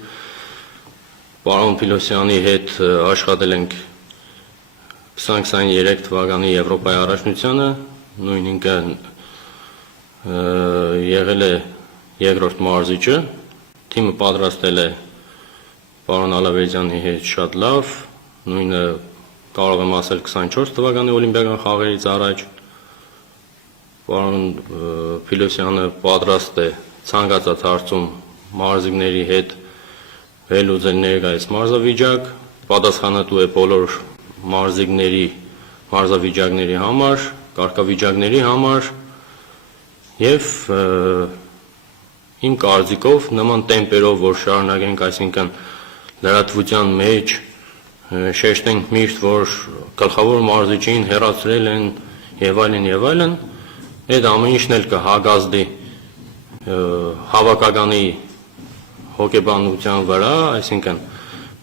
պարոն Փիլոսյանի հետ աշխատել ենք 2023 թվականի Եվրոպայի առաջնությանը, նույն ինքը եղել է երկրորդ մարզիչը, թիմը պատրաստել է պարոն Ալավերդյանի հետ շատ լավ, նույնը կարող եմ ասել 24 թվականի օլիմպիական խաղերից առաջ, պարոն Փիլոսյանը պատրաստ է ցանկացած հարցում մարզիկների հետ վերլուծել ներկայիս մարզավիճակ, պատասխանատու է բոլոր մարզիկների մարզավիճակների համար, կարգավիճակների համար եւ իմ կարծիքով նման տեմպերով որ շարունակենք, այսինքն լրատվության մեջ շեշտենք միշտ, որ գլխավոր մարզիչին հեռացրել են եւ այլն, այդ ամեն ինչն էլ կհագազդի հավաքականի հոգեբանության վրա, այսինքն,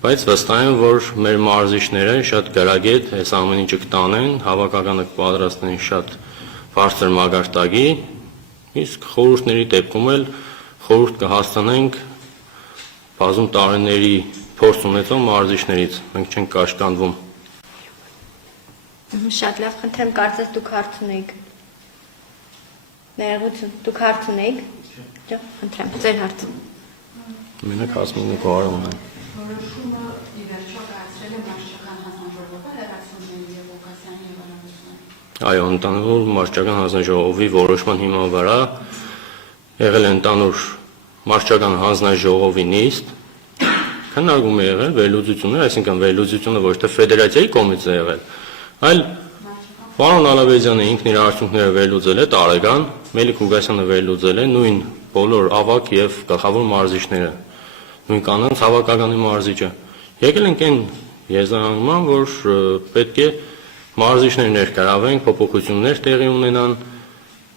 բայց վստահ եմ, որ մեր մարզիչները շատ գրագետ այս ամեն ինչը կտանեն, հավաքականը կպատրաստեն շատ բարձր մակարդակի, իսկ խորհուրդների դեպքում էլ խորհուրդ կհաստանենք բազում տարիների փորձ ունեցող մարզիչներից, մենք չենք կաշկանդվում։ Շատ լավ, խնդրեմ, կարծես դուք հարց ունեիք։ Ներողություն, դուք հարց ունեիք։ Չէ, խնդրեմ, ձեր հարցը։ Մենակ ասում եմ կարողում եմ։ Որոշումը ի վերջո կայացրել է մարզչական հանձնաժողովը հեռացումների եւ Ղուկասյանի եւ Արամյանի։ Այո, ընդհանուր մարզչական հանձնաժողովի որոշման հիման վրա եղել է ընդհանուր մարզչական հանձնաժողովի նիստ, քննարկում է եղել վերլուծություններ, այսինքն վերլուծությունը ոչ թե ֆեդերացիայի կողմից է եղել, այլ պարոն Ալավերդյանը ինքն իր արդյունքները վերլուծել է տարեկան, Մելիք Ղուկասյանը վերլուծել է, նույն բոլոր ավագ եւ գլխավոր մարզիչները, նույն կանանց հավաքականի մարզիչը։ Եկել ենք այն եզրահանգման, որ պետք է մարզիչներ ներկայացվեն, փոփոխություններ տեղի ունենան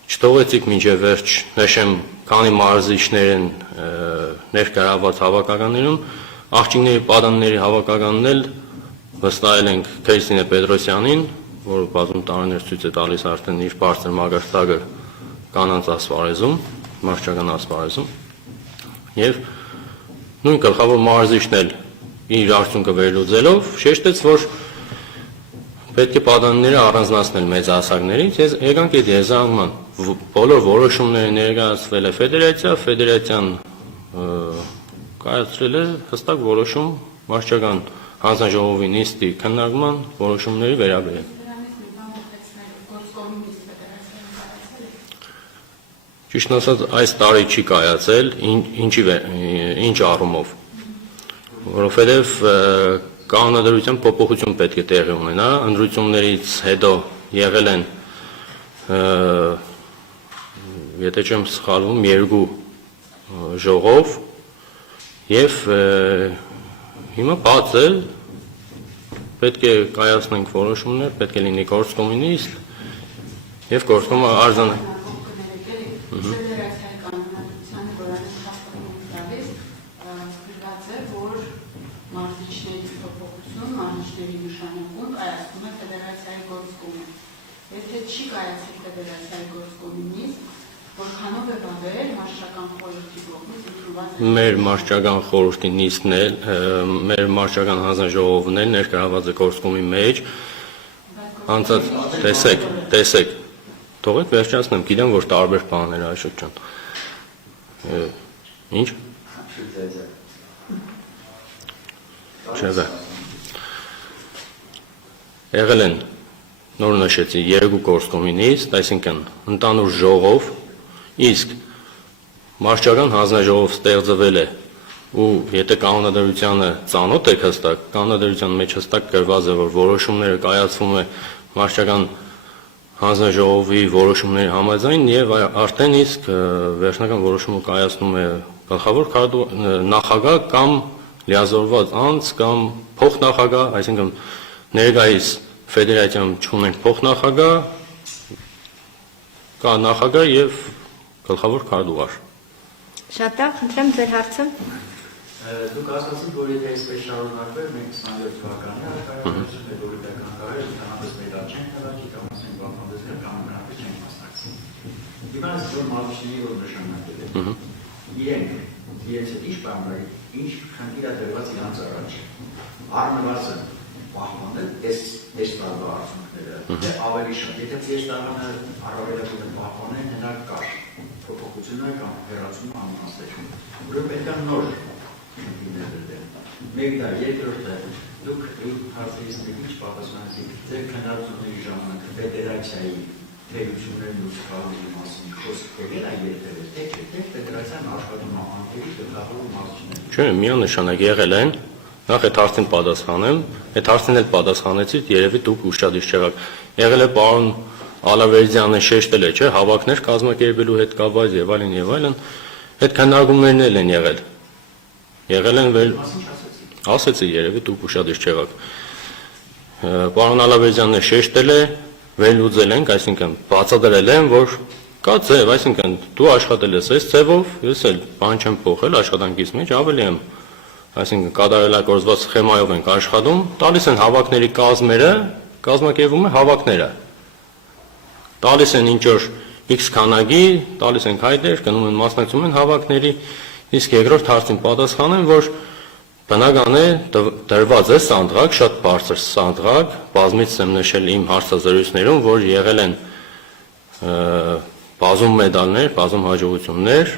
չթողեցիք մինչև վերջ նշեմ քանի մարզիչներ են ներկայացված հավաքականներում, աղջիկների պատանների հավաքականն էլ վստահել ենք Քրիստինե Պետրոսյանին, որը բազում տարիներ ցույց է տալիս արդեն իր բարձր մագարտակը կանանց ասպարեզում, մարզչական ասպարեզում, եւ նույն գլխավոր մարզիչն էլ իր արդյունքը վերլուծելով շեշտեց, որ պետք է պատանիները առանձնացնել մեծահասակներից, եկանք այդ եզրահանգման բոլոր որոշումները ներկայացվել է ֆեդերացիան կայացրել է հստակ որոշում մարզչական հանձնաժողովի նիստի քննարկման որոշումների վերաբերյալ։ Ճիշտ ասած, այս տարի չի կայացել, ինչ առումով, որովհետև կանոնադրության փոփոխություն պետք է տեղի ունենա, ընտրություններից հետո եղել են, եթե չեմ սխալվում, 2 ժողով եւ հիմա բաց է, պետք է կայացնենք որոշումներ, պետք է լինի գործկոմի նիստ եւ գործկոմը արձանը չի կայացել ֆեդերացիայի գործկոմունիզմ, որքանով է բավեր մարզչական խորհրդի կողմից ընդունված մեր մարզչական խորհրդի նիստն էլ, մեր մարզչական հանձնաժողովն էլ ներկայացված է գործկոմի մեջ, անցած տեսեք, թողեք վերջացնեմ, գիտեմ, որ տարբեր բաներ Այշոտ ջան։ Ինչ։ Չէ։ Եղել են նոր նշեցի 2 գործկոմի նիստ, այսինքն ընդանուր ժողով, իսկ մարզչական հանձնաժողով ստեղծվել է ու եթե կանոնադրությանը ծանոթ եք հստակ, կանոնադրության մեջ հստակ գրված է, որ որոշումները կայացվում է մարզչական հանձնաժողովի որոշումների համաձայն եւ արդեն իսկ վերջնական որոշումը կայացնում է գլխավոր նախագահ կամ լիազորված անձ կամ փոխնախագահ, այսինքն ներկայիս ֆեդերացիայում չունենք փոխնախագահ, կա նախագահ եւ գլխավոր քարտուղար։ Շատ լավ, խնդրեմ ձեր հարցը։ Դուք ասացիք, որ եթե այսպես շարունակվեր, մենք 27 թվականի արտահայտությունը դուրս կանխարել, կանանց մեդալ չեն հավաքի կամ ասենք բանվանդեսներ կանոնապես չեն մասնակցի։ Հիմա որ մարզիչների որ նշանակել է։ Իրենց հետ ինչ բանվարի, ինչ խնդիր է դրված իրանց առաջ։ Առնվազն պահպանել այս տարվա արդյունքները, թե ավելի շատ, եթե այս տարվանը առավելագույնը պահպանել, հնար կար փոփոխությունը կամ հեռացումը անհասնություն։ Ուրեմն պետք է նոր խնդիրներ դրել։ Մեկ դա, երկրորդը, դուք հարցերից ինչ պատասխանեցիք, ձեր քննարկումների ժամանակ ֆեդերացիայի թերություններն ու սխալների մասին խոսք եղել է երբևէ, թե ֆեդերացիան աշխատում է անդերի գլխավոր մարզիչների։ Չէ, միանշանակ եղել են։ Նախ այդ հարցին պատասխանեմ, այդ հարցին էլ պատասխանեցիք, երևի դուք ուշադիր չեղաք։ Եղել է պարոն Ալավերդյանը շեշտել է, չէ, հավաքներ կազմակերպելու հետ կապված եւ այլն, այդ քննարկումներն էլ են եղել։ Եղել են ասեցի, երևի դուք ուշադիր չեղաք։ Պարոն Ալավերդյանը շեշտել է, վերլուծել ենք, այսինքն բացատրել են, որ կա ձև, այսինքն դու աշխատել ես այս ձևով, ես էլ բան չեմ փոխել աշխատանքից մեջ, ավելի եմ այսինքն կատարելագործված սխեմայով ենք աշխատում, տալիս են հավաքների կազմերը, կազմակերպվում է հավաքները։ Տալիս են ինչ-որ X քանակի, տալիս են հայտեր, գնում են մասնակցում են հավաքների, իսկ երկրորդ հարցին պատասխանեմ, որ բնական է դրված է սանդղակ, շատ բարձր սանդղակ, բազմից եմ նշել իմ հարցազրույցներում, որ եղել են բազում մեդալներ, բազում հաջողություններ,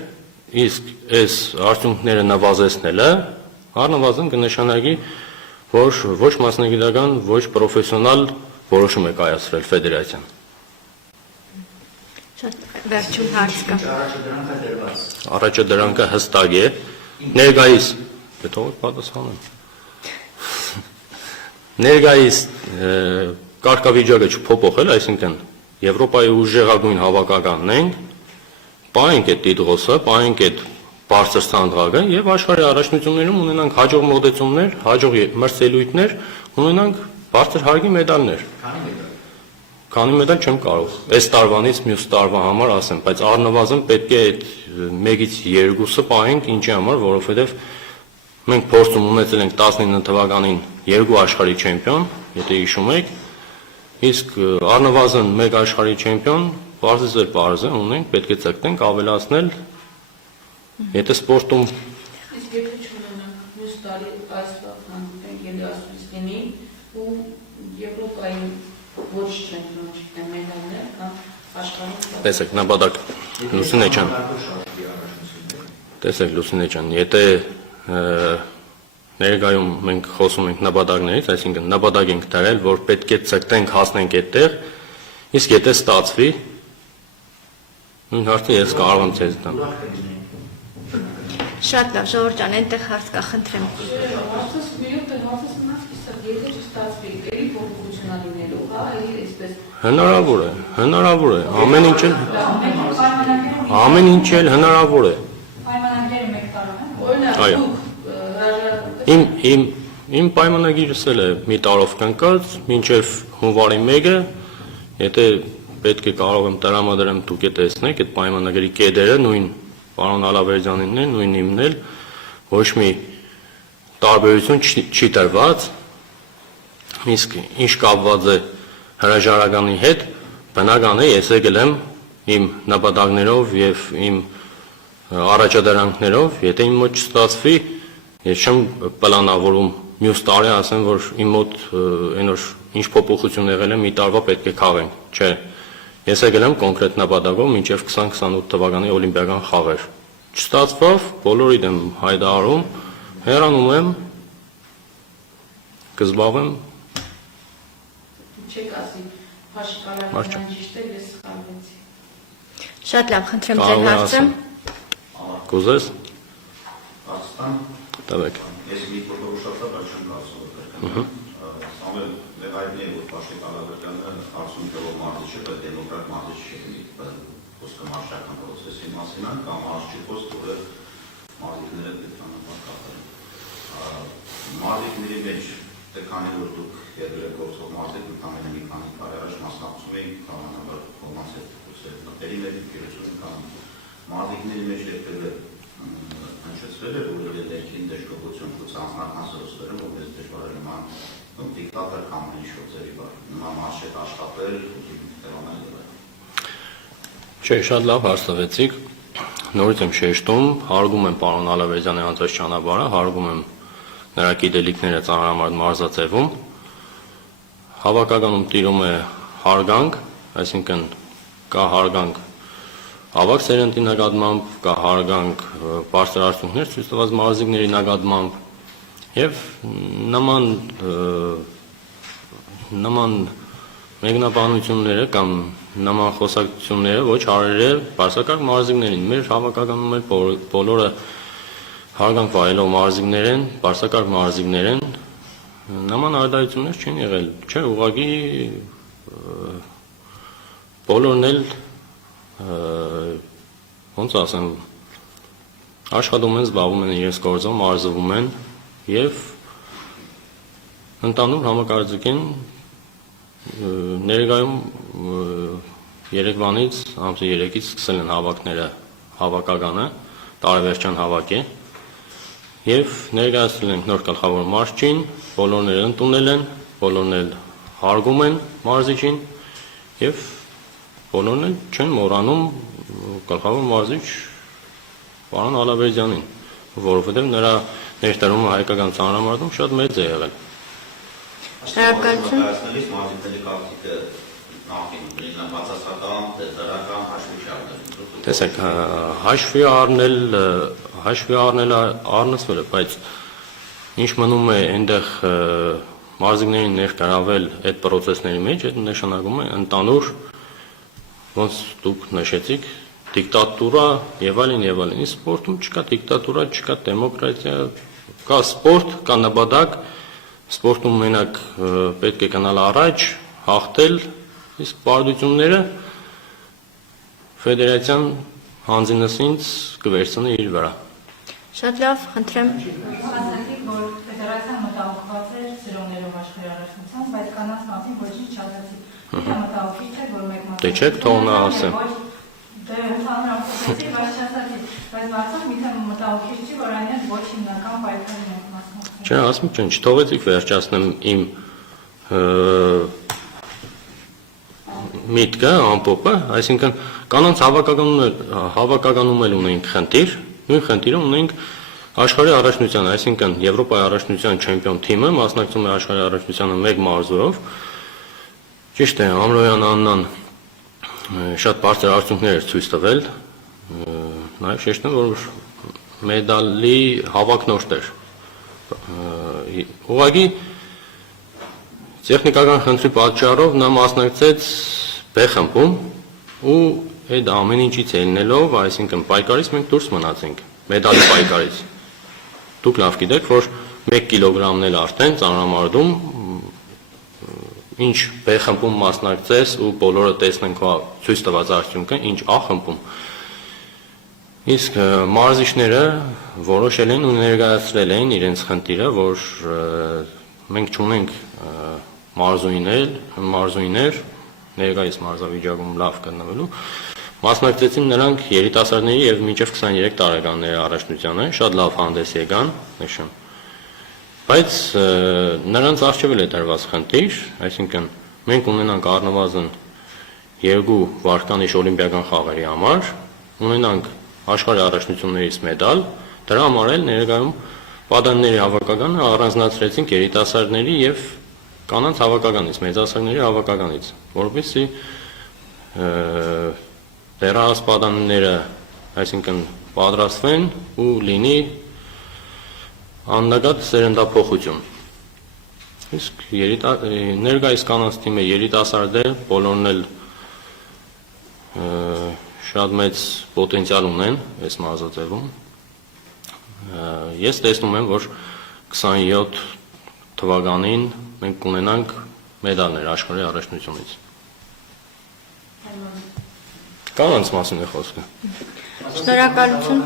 իսկ այս արդյունքները նվազեցնելը առնվազն կնշանակի, որ ոչ մասնագիտական, ոչ պրոֆեսիոնալ որոշում է կայացրել ֆեդերացիան։ Շատ վերջում հարց կա։ Առաջադրանքը հստակ է, ներկայիս, թող պատասխանեմ։ Ներկայիս կարգավիճակը չփոփոխել, այսինքն Եվրոպայի ուժեղագույն հավաքականն ենք, պահենք այդ տիտղոսը, պահենք այդ բարձր սանդղակը եւ աշխարհի առաջնություններում ունենանք հաջող մոտեցումներ, հաջող մրցելույթներ, ունենանք բարձր հարգի մեդալներ։ քանի մեդալ չեմ կարող։ Այս տարվանից մյուս տարվա համար ասեմ, բայց առնվազն պետք է այդ 1-ից 2-ը պահենք, ինչի համար, որովհետև մենք փորձում ունեցել ենք 19 թվականին 2 աշխարհի չեմպիոն, եթե հիշում եք, իսկ առնվազն 1 աշխարհի չեմպիոն, բարձր ձեր բարձր ունենք, պետք է ցկտենք ավելացնել, եթե սպորտում Իսկ եթե չունենանք մյուս տարի այս ենք ելի ասուց լինի ու Եվրոպայի ոչ չեմպիոն չկան մեդալներ կամ աշխարհում տեսեք նպատակ Լուսինե ջան, տեսեք Լուսինե ջան, եթե ներկայում մենք խոսում ենք նպատակներից, այսինքն նպատակ ենք դրել, որ պետք է ցկտենք հասնենք այդտեղ, իսկ եթե ստացվի, նույնիսկ ես կարող եմ ցեզ տամ։ Շատ լավ, Ժողովուրդ ջան, այնտեղ հարց կա, խնդրեմ։ Հարցս միոտ է, հարցս մնաց կիսատ, եթե չստացվի, էլի փոփոխությունա լինելու, հա, էլի այսպես։ Հնարավոր է, ամեն ինչ էլ հնարավոր է։ Պայմանագրերը մեկ տարով են։ Օրինակ, Այո։ դուք Իմ պայմանագիրս էլ է մի տարով կնկած, մինչև հունվարի 1-ը, եթե պետք է կարող եմ տրամադրեմ, դուք է տեսնեք, այդ պայմանագրի կետերը նույն պարոն Ալավերդյանինն է, նույն իմն էլ, ոչ մի տարբերություն չի տրված, իսկ ինչ կապված է հրաժարականի հետ, բնական է, ես եկել եմ իմ նպատակներով եւ իմ առաջադրանքներով, եթե իմ մոտ չստացվի, ես չեմ պլանավորում մյուս տարի ասեմ, որ իմ մոտ այն որ ինչ փոփոխություն եղել է, մի տարվա պետք է քաղենք, չէ։ Ես եկել եմ կոնկրետ նպատակով մինչև 2028 թվականի օլիմպիական խաղեր։ Չստացվավ, բոլորիդ եմ հայտարարում, հեռանում եմ, կզբաղվեմ։ չեք ասի, Փաշկալարյան ճիշտ է, ես սխալվեցի։ Շատ լավ, խնդրեմ ձեր հարցը։ Կուզես։ Պակիստան, Տվեք։ ես մի փոքր բայց չեմ ասում։ Ամեն հայտնի է, որ Պաշտի Ալավերդյանը ասում է, որ մարդը չէ, բայց դեմոկրատ մարդը չէ, խոսքը մարշական պրոցեսի մասին է, կամ մարշի խոսք, որը մարդիկները պետք է նպատակել։ Մարդիկների մեջ, թե քանի որ դուք եղել եք գործող մարդիկ, ընդամենը մի քանի տարի առաջ մասնակցում էիք բանալար կոմանց հետ խոսել, նկերի մեր գերություն կամ մարդիկների մեջ եղել է հնչեցվել է, որ ներքին դժգոհություն ցանցնական սրոսները, որպես դժվար է նման դիկտատոր կամ ինչ-որ ձևի բառ, նման մարշ հետ աշխատել, տերանալ եւ այլն։ Չէ, շատ լավ հարց տվեցիք։ Նորից եմ շեշտում, հարգում եմ պարոն Ալավերդյանի անցած ճանապարհը, հարգում եմ նրա գիտելիքները ծանրամարդ մարզաձևում։ Հավաքականում տիրում է հարգանք, այսինքն կա հարգանք ավակ սերնդի նկատմամբ, կա հարգանք բարձր արդյունքներ ցույց տված մարզիկների նկատմամբ եւ նման մեկնաբանությունները կամ նման խոսակցությունները ոչ արել է բարձրակարգ մարզիկներին։ Մեր հավաքականում էլ բոլորը հարգանք վայելող մարզիկներ են, բարձրակարգ մարզիկներ են, նման արտահայտություններ չեն եղել, չէ, ուղղակի բոլորն էլ ոնց ասեմ, աշխատում են, զբաղվում են իրենց գործով, մարզվում են եւ ընդհանուր համակարգին ներկայում երեկվանից, ամսի 3-ից սկսել են հավաքները, հավաքականը, տարեվերջյան հավաք է եւ ներկայացրել ենք նոր գլխավոր մարզչին, բոլորն էլ ընդունել են, բոլորն էլ հարգում են մարզիչին եւ բոլորն էլ չեն մոռանում գլխավոր մարզիչ պարոն Ալավերդյանին, որովհետև նրա ներդրումը հայկական ծանրամարտում շատ մեծ է եղել։ Շնորհակալություն։ Մարզիկների կապիտը նախին լինել բացասական, դերական հաշվի չառնել։ Տեսեք, հաշվի առնելը առնցվել է, բայց ինչ մնում է այնտեղ մարզիկներին ներկայացվել այդ process-ների մեջ, այդ նշանակում է ընդանուր ոնց դուք նշեցիք, դիկտատուրա եւ այլն եւ այլն։ Իսկ սպորտում չկա դիկտատուրա, չկա դեմոկրատիա, կա սպորտ, կա նպատակ, սպորտում մենակ պետք է գնալ առաջ, հաղթել, իսկ բարդությունները ֆեդերացիան հանձինսինց կվերցնի իր վրա։ Շատ լավ, խնդրեմ։ Ասացիք, որ ֆեդերացիան մտահոգված էր սրոներով աշխարհի առաջնությամբ, բայց կանանց մասին ոչինչ չասացիք։ Դա մտահոգիչ Դե չեք թող նա ասեմ։ Դե ընդհանուր ամփոփեցի, բայց չասացի, բայց բացող միթե մտահոգիչ չի, որ այն ոչ հիմնական պայքարին ենք մասնակցում։ Չէ, ասում չեն, չթողեցիք վերջացնեմ իմ միտքը, ամփոփը, այսինքն կանանց հավաքականում էլ ունենք խնդիր, նույն խնդիրը ունենք աշխարհի առաջնության, այսինքն Եվրոպայի առաջնության չեմպիոն թիմը մասնակցում է աշխարհի առաջնությանը 1 մարզով։ Ճիշտ է, Ամրոյան Աննան շատ բարձր արդյունքներ էր ցույց տվել, նաև շեշտում որ մեդալի հավակնորդ էր։ Ուղղակի տեխնիկական խնդրի պատճառով նա մասնակցեց B խմբում ու այդ ամեն ինչից ելնելով, այսինքն պայքարից մենք դուրս մնացինք, մեդալի պայքարից։ Դուք լավ գիտեք, որ 1 կիլոգրամն էլ արդեն ծանրամարտում ինչ B խմբում մասնակցես ու բոլորը տեսնեն քո ցույց տված արդյունքը, ինչ A խմբում։ Իսկ մարզիչները որոշել են ու ներկայացրել են իրենց խնդիրը, որ մենք չունենք մարզուհիներ, ներկայիս մարզավիճակում լավ գտնվելու, մասնակցեցին նրանք երիտասարդների եւ մինչեւ 23 տարեկանների առաջնությանը, շատ լավ հանդես եկան, նշեմ։ Բայց նրանց առջեւել է դրված խնդիր, այսինքն մենք ունենանք առնվազն 2 վարկանիշ օլիմպիական խաղերի համար, ունենանք աշխարհի առաջնություններից մեդալ, դրա համար էլ ներկայում պատանների հավաքականը առանձնացրեցինք երիտասարդների եւ կանանց հավաքականից, մեծահասակների հավաքականից, որովհետեւ դեռահաս պատանները, այսինքն պատրաստվեն ու լինի աննկատ սերնդափոխություն։ Իսկ ներկայիս կանանց թիմը երիտասարդ է, բոլորն էլ շատ մեծ պոտենցիալ ունեն այս մարզաձևում։ Ես տեսնում եմ, որ 27 թվականին մենք կունենանք մեդալներ աշխարհի առաջնությունից։ Կանանց մասին է խոսքը։ Շնորհակալություն։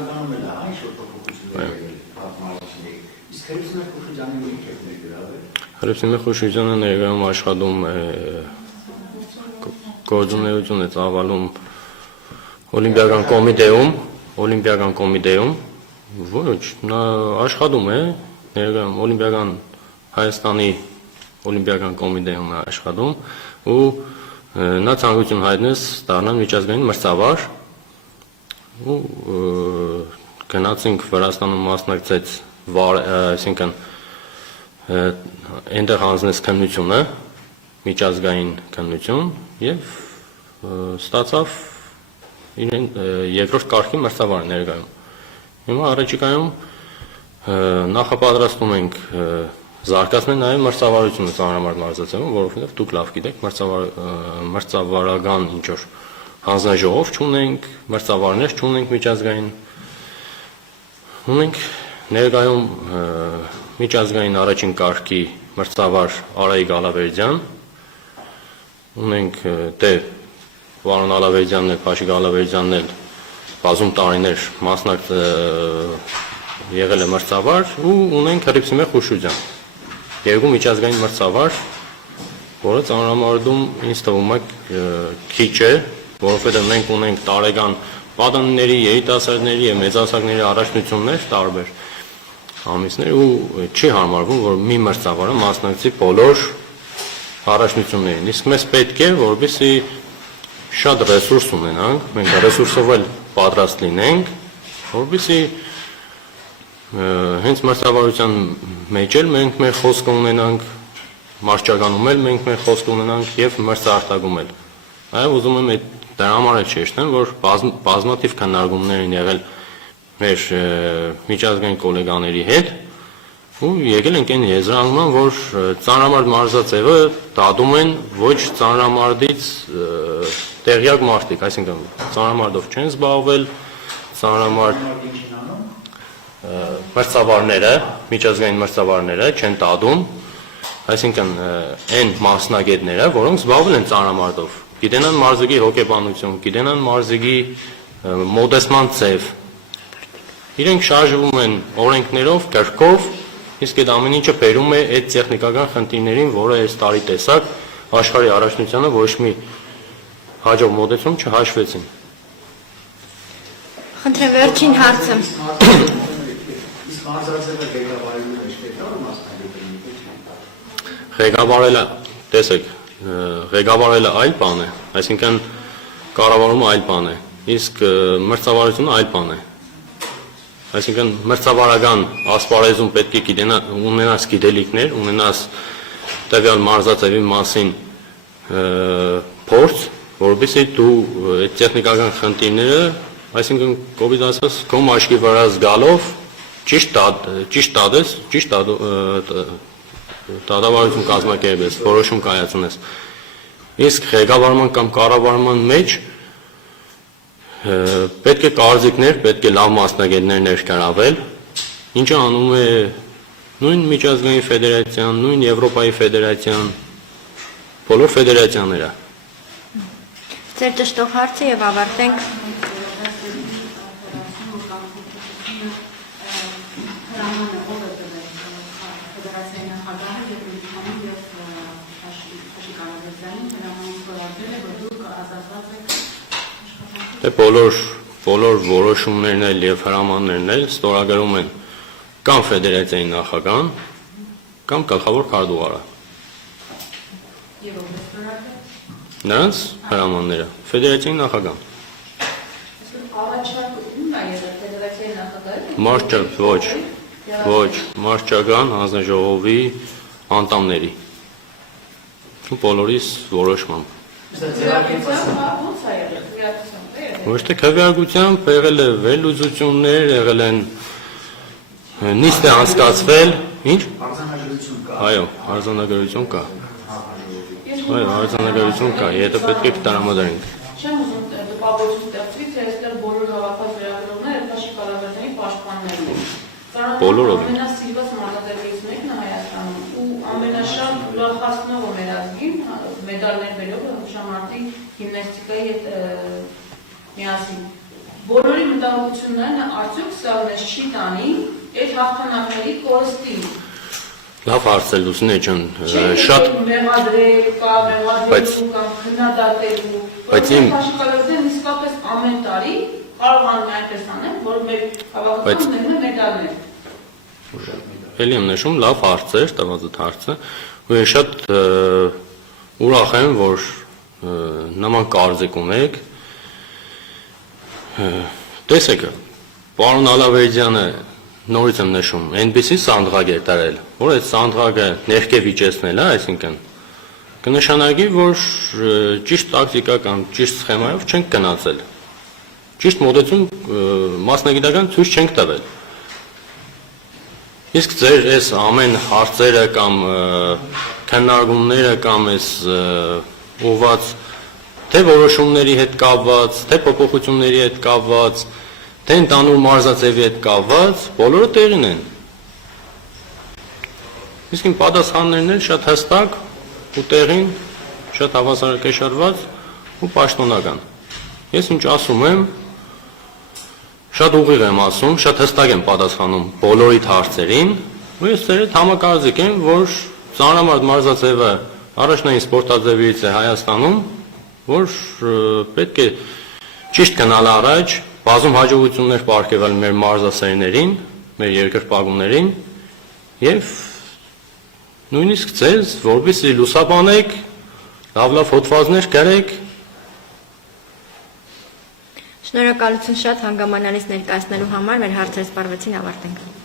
Հրապսիմե խոշուժյանը ներկայում աշխատում է գործունեություն է ծավալում Օլիմպիական կոմիտեում, ոչ, նա աշխատում է ներկայում Օլիմպիական Հայաստանի Օլիմպիական կոմիտեում է աշխատում ու նա ցանկություն հայտնեց դառնալ միջազգային մրցավար ու գնացինք Վրաստանում մասնակցեց այսինքն այնտեղ հանձնեց քննությունը միջազգային քննություն եւ ստացավ իրեն երկրորդ կարգի մրցավար ներկայում։ Հիմա առաջիկայում նախապատրաստում ենք զարգացնել նաև մրցավարությունը ծանրամարդ մարզաձևում, որովհետև դուք լավ գիտեք, մրցավարական ինչ որ հանձնաժողով չունենք, մրցավարներ չունենք միջազգային։ Ունենք ներկայում միջազգային առաջին կարգի մրցավար Արայիկ Ալավերդյան, ունենք դե Վարոն Ալավերդյանն էլ, Փաշիկ Ալավերդյանն էլ բազում տարիներ եղել է մրցավար ու ունենք Հրիփսիմե Խուշուջյան, երկու միջազգային մրցավար, որը ծանրամարտում ինձ թվում է քիչ է, որովհետև մենք ունենք տարեկան պատանիների, երիտասարդների եւ մեծահասակների առաջնություններ տարբեր ամիսներ ու չի հարմարվում, որ մի մրցավարը մասնակցի բոլոր առաջնություններին։ Իսկ մեզ պետք է, որպեսզի շատ ռեսուրս ունենանք, մենք ռեսուրսով էլ պատրաստ լինենք, որպեսզի հենց մրցավարության մեջ էլ մենք մեր խոսքը ունենանք, մարզչականում էլ մենք մեր խոսքը ունենանք եւ մրցարտակում էլ։ Այո, ուզում եմ այդ դրա համար էլ շեշտեմ, որ բազմաթիվ քննարկումներ են եղել մեր միջազգային գոլեգաների հետ ու եկել ենք այն եզրահանգման, որ ծանրամարդ մարզաձևը դատում են ոչ ծանրամարդից տեղյակ մարդիկ, այսինքն ծանրամարդով չեն զբաղվել, ծանրամարդ մրցավարները, միջազգային մրցավարները չեն տադում, այսինքն այն մասնագետները, որոնք զբաղվել են ծանրամարտով, գիտենան մարզիկի հոգեբանություն, գիտենան մարզիկի մոդեցման ձև, իրենք շարժվում են օրենքներով, կրկով, իսկ այդ ամեն ինչը բերում է այդ տեխնիկական խնդիրներին, որը այս տարի տեսակ աշխարհի առաջնությանը ոչ մի հաջող մոտեցում չհաշվեցին։ Խնդրեմ վերջին հարցը։ Իսկ մարզաձևը ղեկավարելու մեջ պետք է մասնագետին։ Ղեկավարելը, տեսեք, ղեկավարելը այլ բան է, այսինքն կառավարումը այլ բան է, իսկ մրցավարությունը այլ բան է։ Այսինքն մրցավարական ասպարեզում պետք է ունենաս գիտելիքներ, ունենաս տվյալ մարզաձևի մասին փորձ, որովհետեւ դու այդ տեխնիկական խնդիրները, այսինքն կոպիտ ասած, քո մաշկի վրա զգալով ճիշտ դատավարություն կազմակերպես, որոշում կայացնես։ Իսկ ղեկավարման կամ կառավարման մեջ պետք է կարծիքներ, պետք է լավ մասնագետներ ներկայացվել, ինչը անում է նույն միջազգային ֆեդերացիան, նույն Եվրոպայի ֆեդերացիան, բոլոր ֆեդերացիաները։ Ձեր ճշտող հարցը եւ ավարտենք։ Դե բոլոր որոշումներն էլ եւ հրամաններն էլ ստորագրում են կամ ֆեդերացիայի նախագահան, կամ գլխավոր քարտուղարը։ Նրանց հրամանները ֆեդերացիայի նախագահան։ Ոչ, մարշչական հանձնաժողովի անդամների։ Բոլորիս որոշմամբ։ Ոչ թե քվեարկությամբ եղել է վերլուծություններ, եղել են նիստ է անցկացվել, ինչ? Արձանագրություն կա։ Այո, արձանագրություն կա։ Այո, արձանագրություն կա, եթե պետք է տրամադրենք։ Չեմ ուզում տպավորություն ստեղծվի, թե այստեղ բոլոր հավաքված վերագրողները Թաշի կառավարության պաշտպաններն են։ Բոլորով։ Ամենասիրված մարզաձևերից մեկն է Հայաստանում ու ամենաշատ ուրախացնողը մեր ազգին մեդալներ բերող հուշամարտի գիմնաստիկայի հետ միասին։ Բոլորի մտահոգություններն արդյոք սա մեզ չի տանի այդ հաղթանակների կորստին։ Լավ հարց է Լուսինե ջան, շատ մեղադրել կամ մեղադրելու կամ քննադատելու, որովհետև Թաշիկալերեն իսկապես ամեն տարի կարողանում այնպես անել, որ մեր հավաքական ունենա մեդալներ։ Էլի եմ նշում, լավ հարց էր, տված հարցը, ու ես շատ ուրախ եմ, որ նման կարծիք ունեք։ Տեսեք, պարոն Ալավերդյանը նորից եմ նշում, այնպիսի սանդղակ է տարել, որ այդ սանդղակը ներքև իջեցնել է, այսինքն կնշանակի, որ ճիշտ տակտիկա կամ ճիշտ սխեմայով չենք գնացել, ճիշտ մոտեցում մասնագիտական ցույց չենք տվել։ Իսկ ձեր այս ամեն հարցերը կամ քննարկումները կամ այս ուղղված թե որոշումների հետ կապված, թե փոփոխությունների հետ կապված, թե ընդհանուր մարզաձևի հետ կապված, բոլորը տեղին են։ Իսկ իմ պատասխաններն էլ շատ հստակ ու տեղին, շատ հավասարակշռված ու պաշտոնական։ Ես ինչ ասում եմ, շատ ուղիղ եմ ասում, շատ հստակ եմ պատասխանում բոլորիդ հարցերին, ու ես ձեր հետ համակարծիք եմ, որ ծանրամարդ մարզաձևը առաջնային սպորտաձևերից է Հայաստանում, որ պետք է ճիշտ գնալ առաջ, բազում հաջողություններ պարգևել մեր մարզասերներին, մեր երկրպագուներին եւ նույնիսկ ձեզ, որպեսզի լուսաբանեք, լավ հոդվածներ գրեք։ Շնորհակալություն շատ հանգամանալից ներկայացնելու համար, մեր հարցերը սպառվեցին, ավարտենք։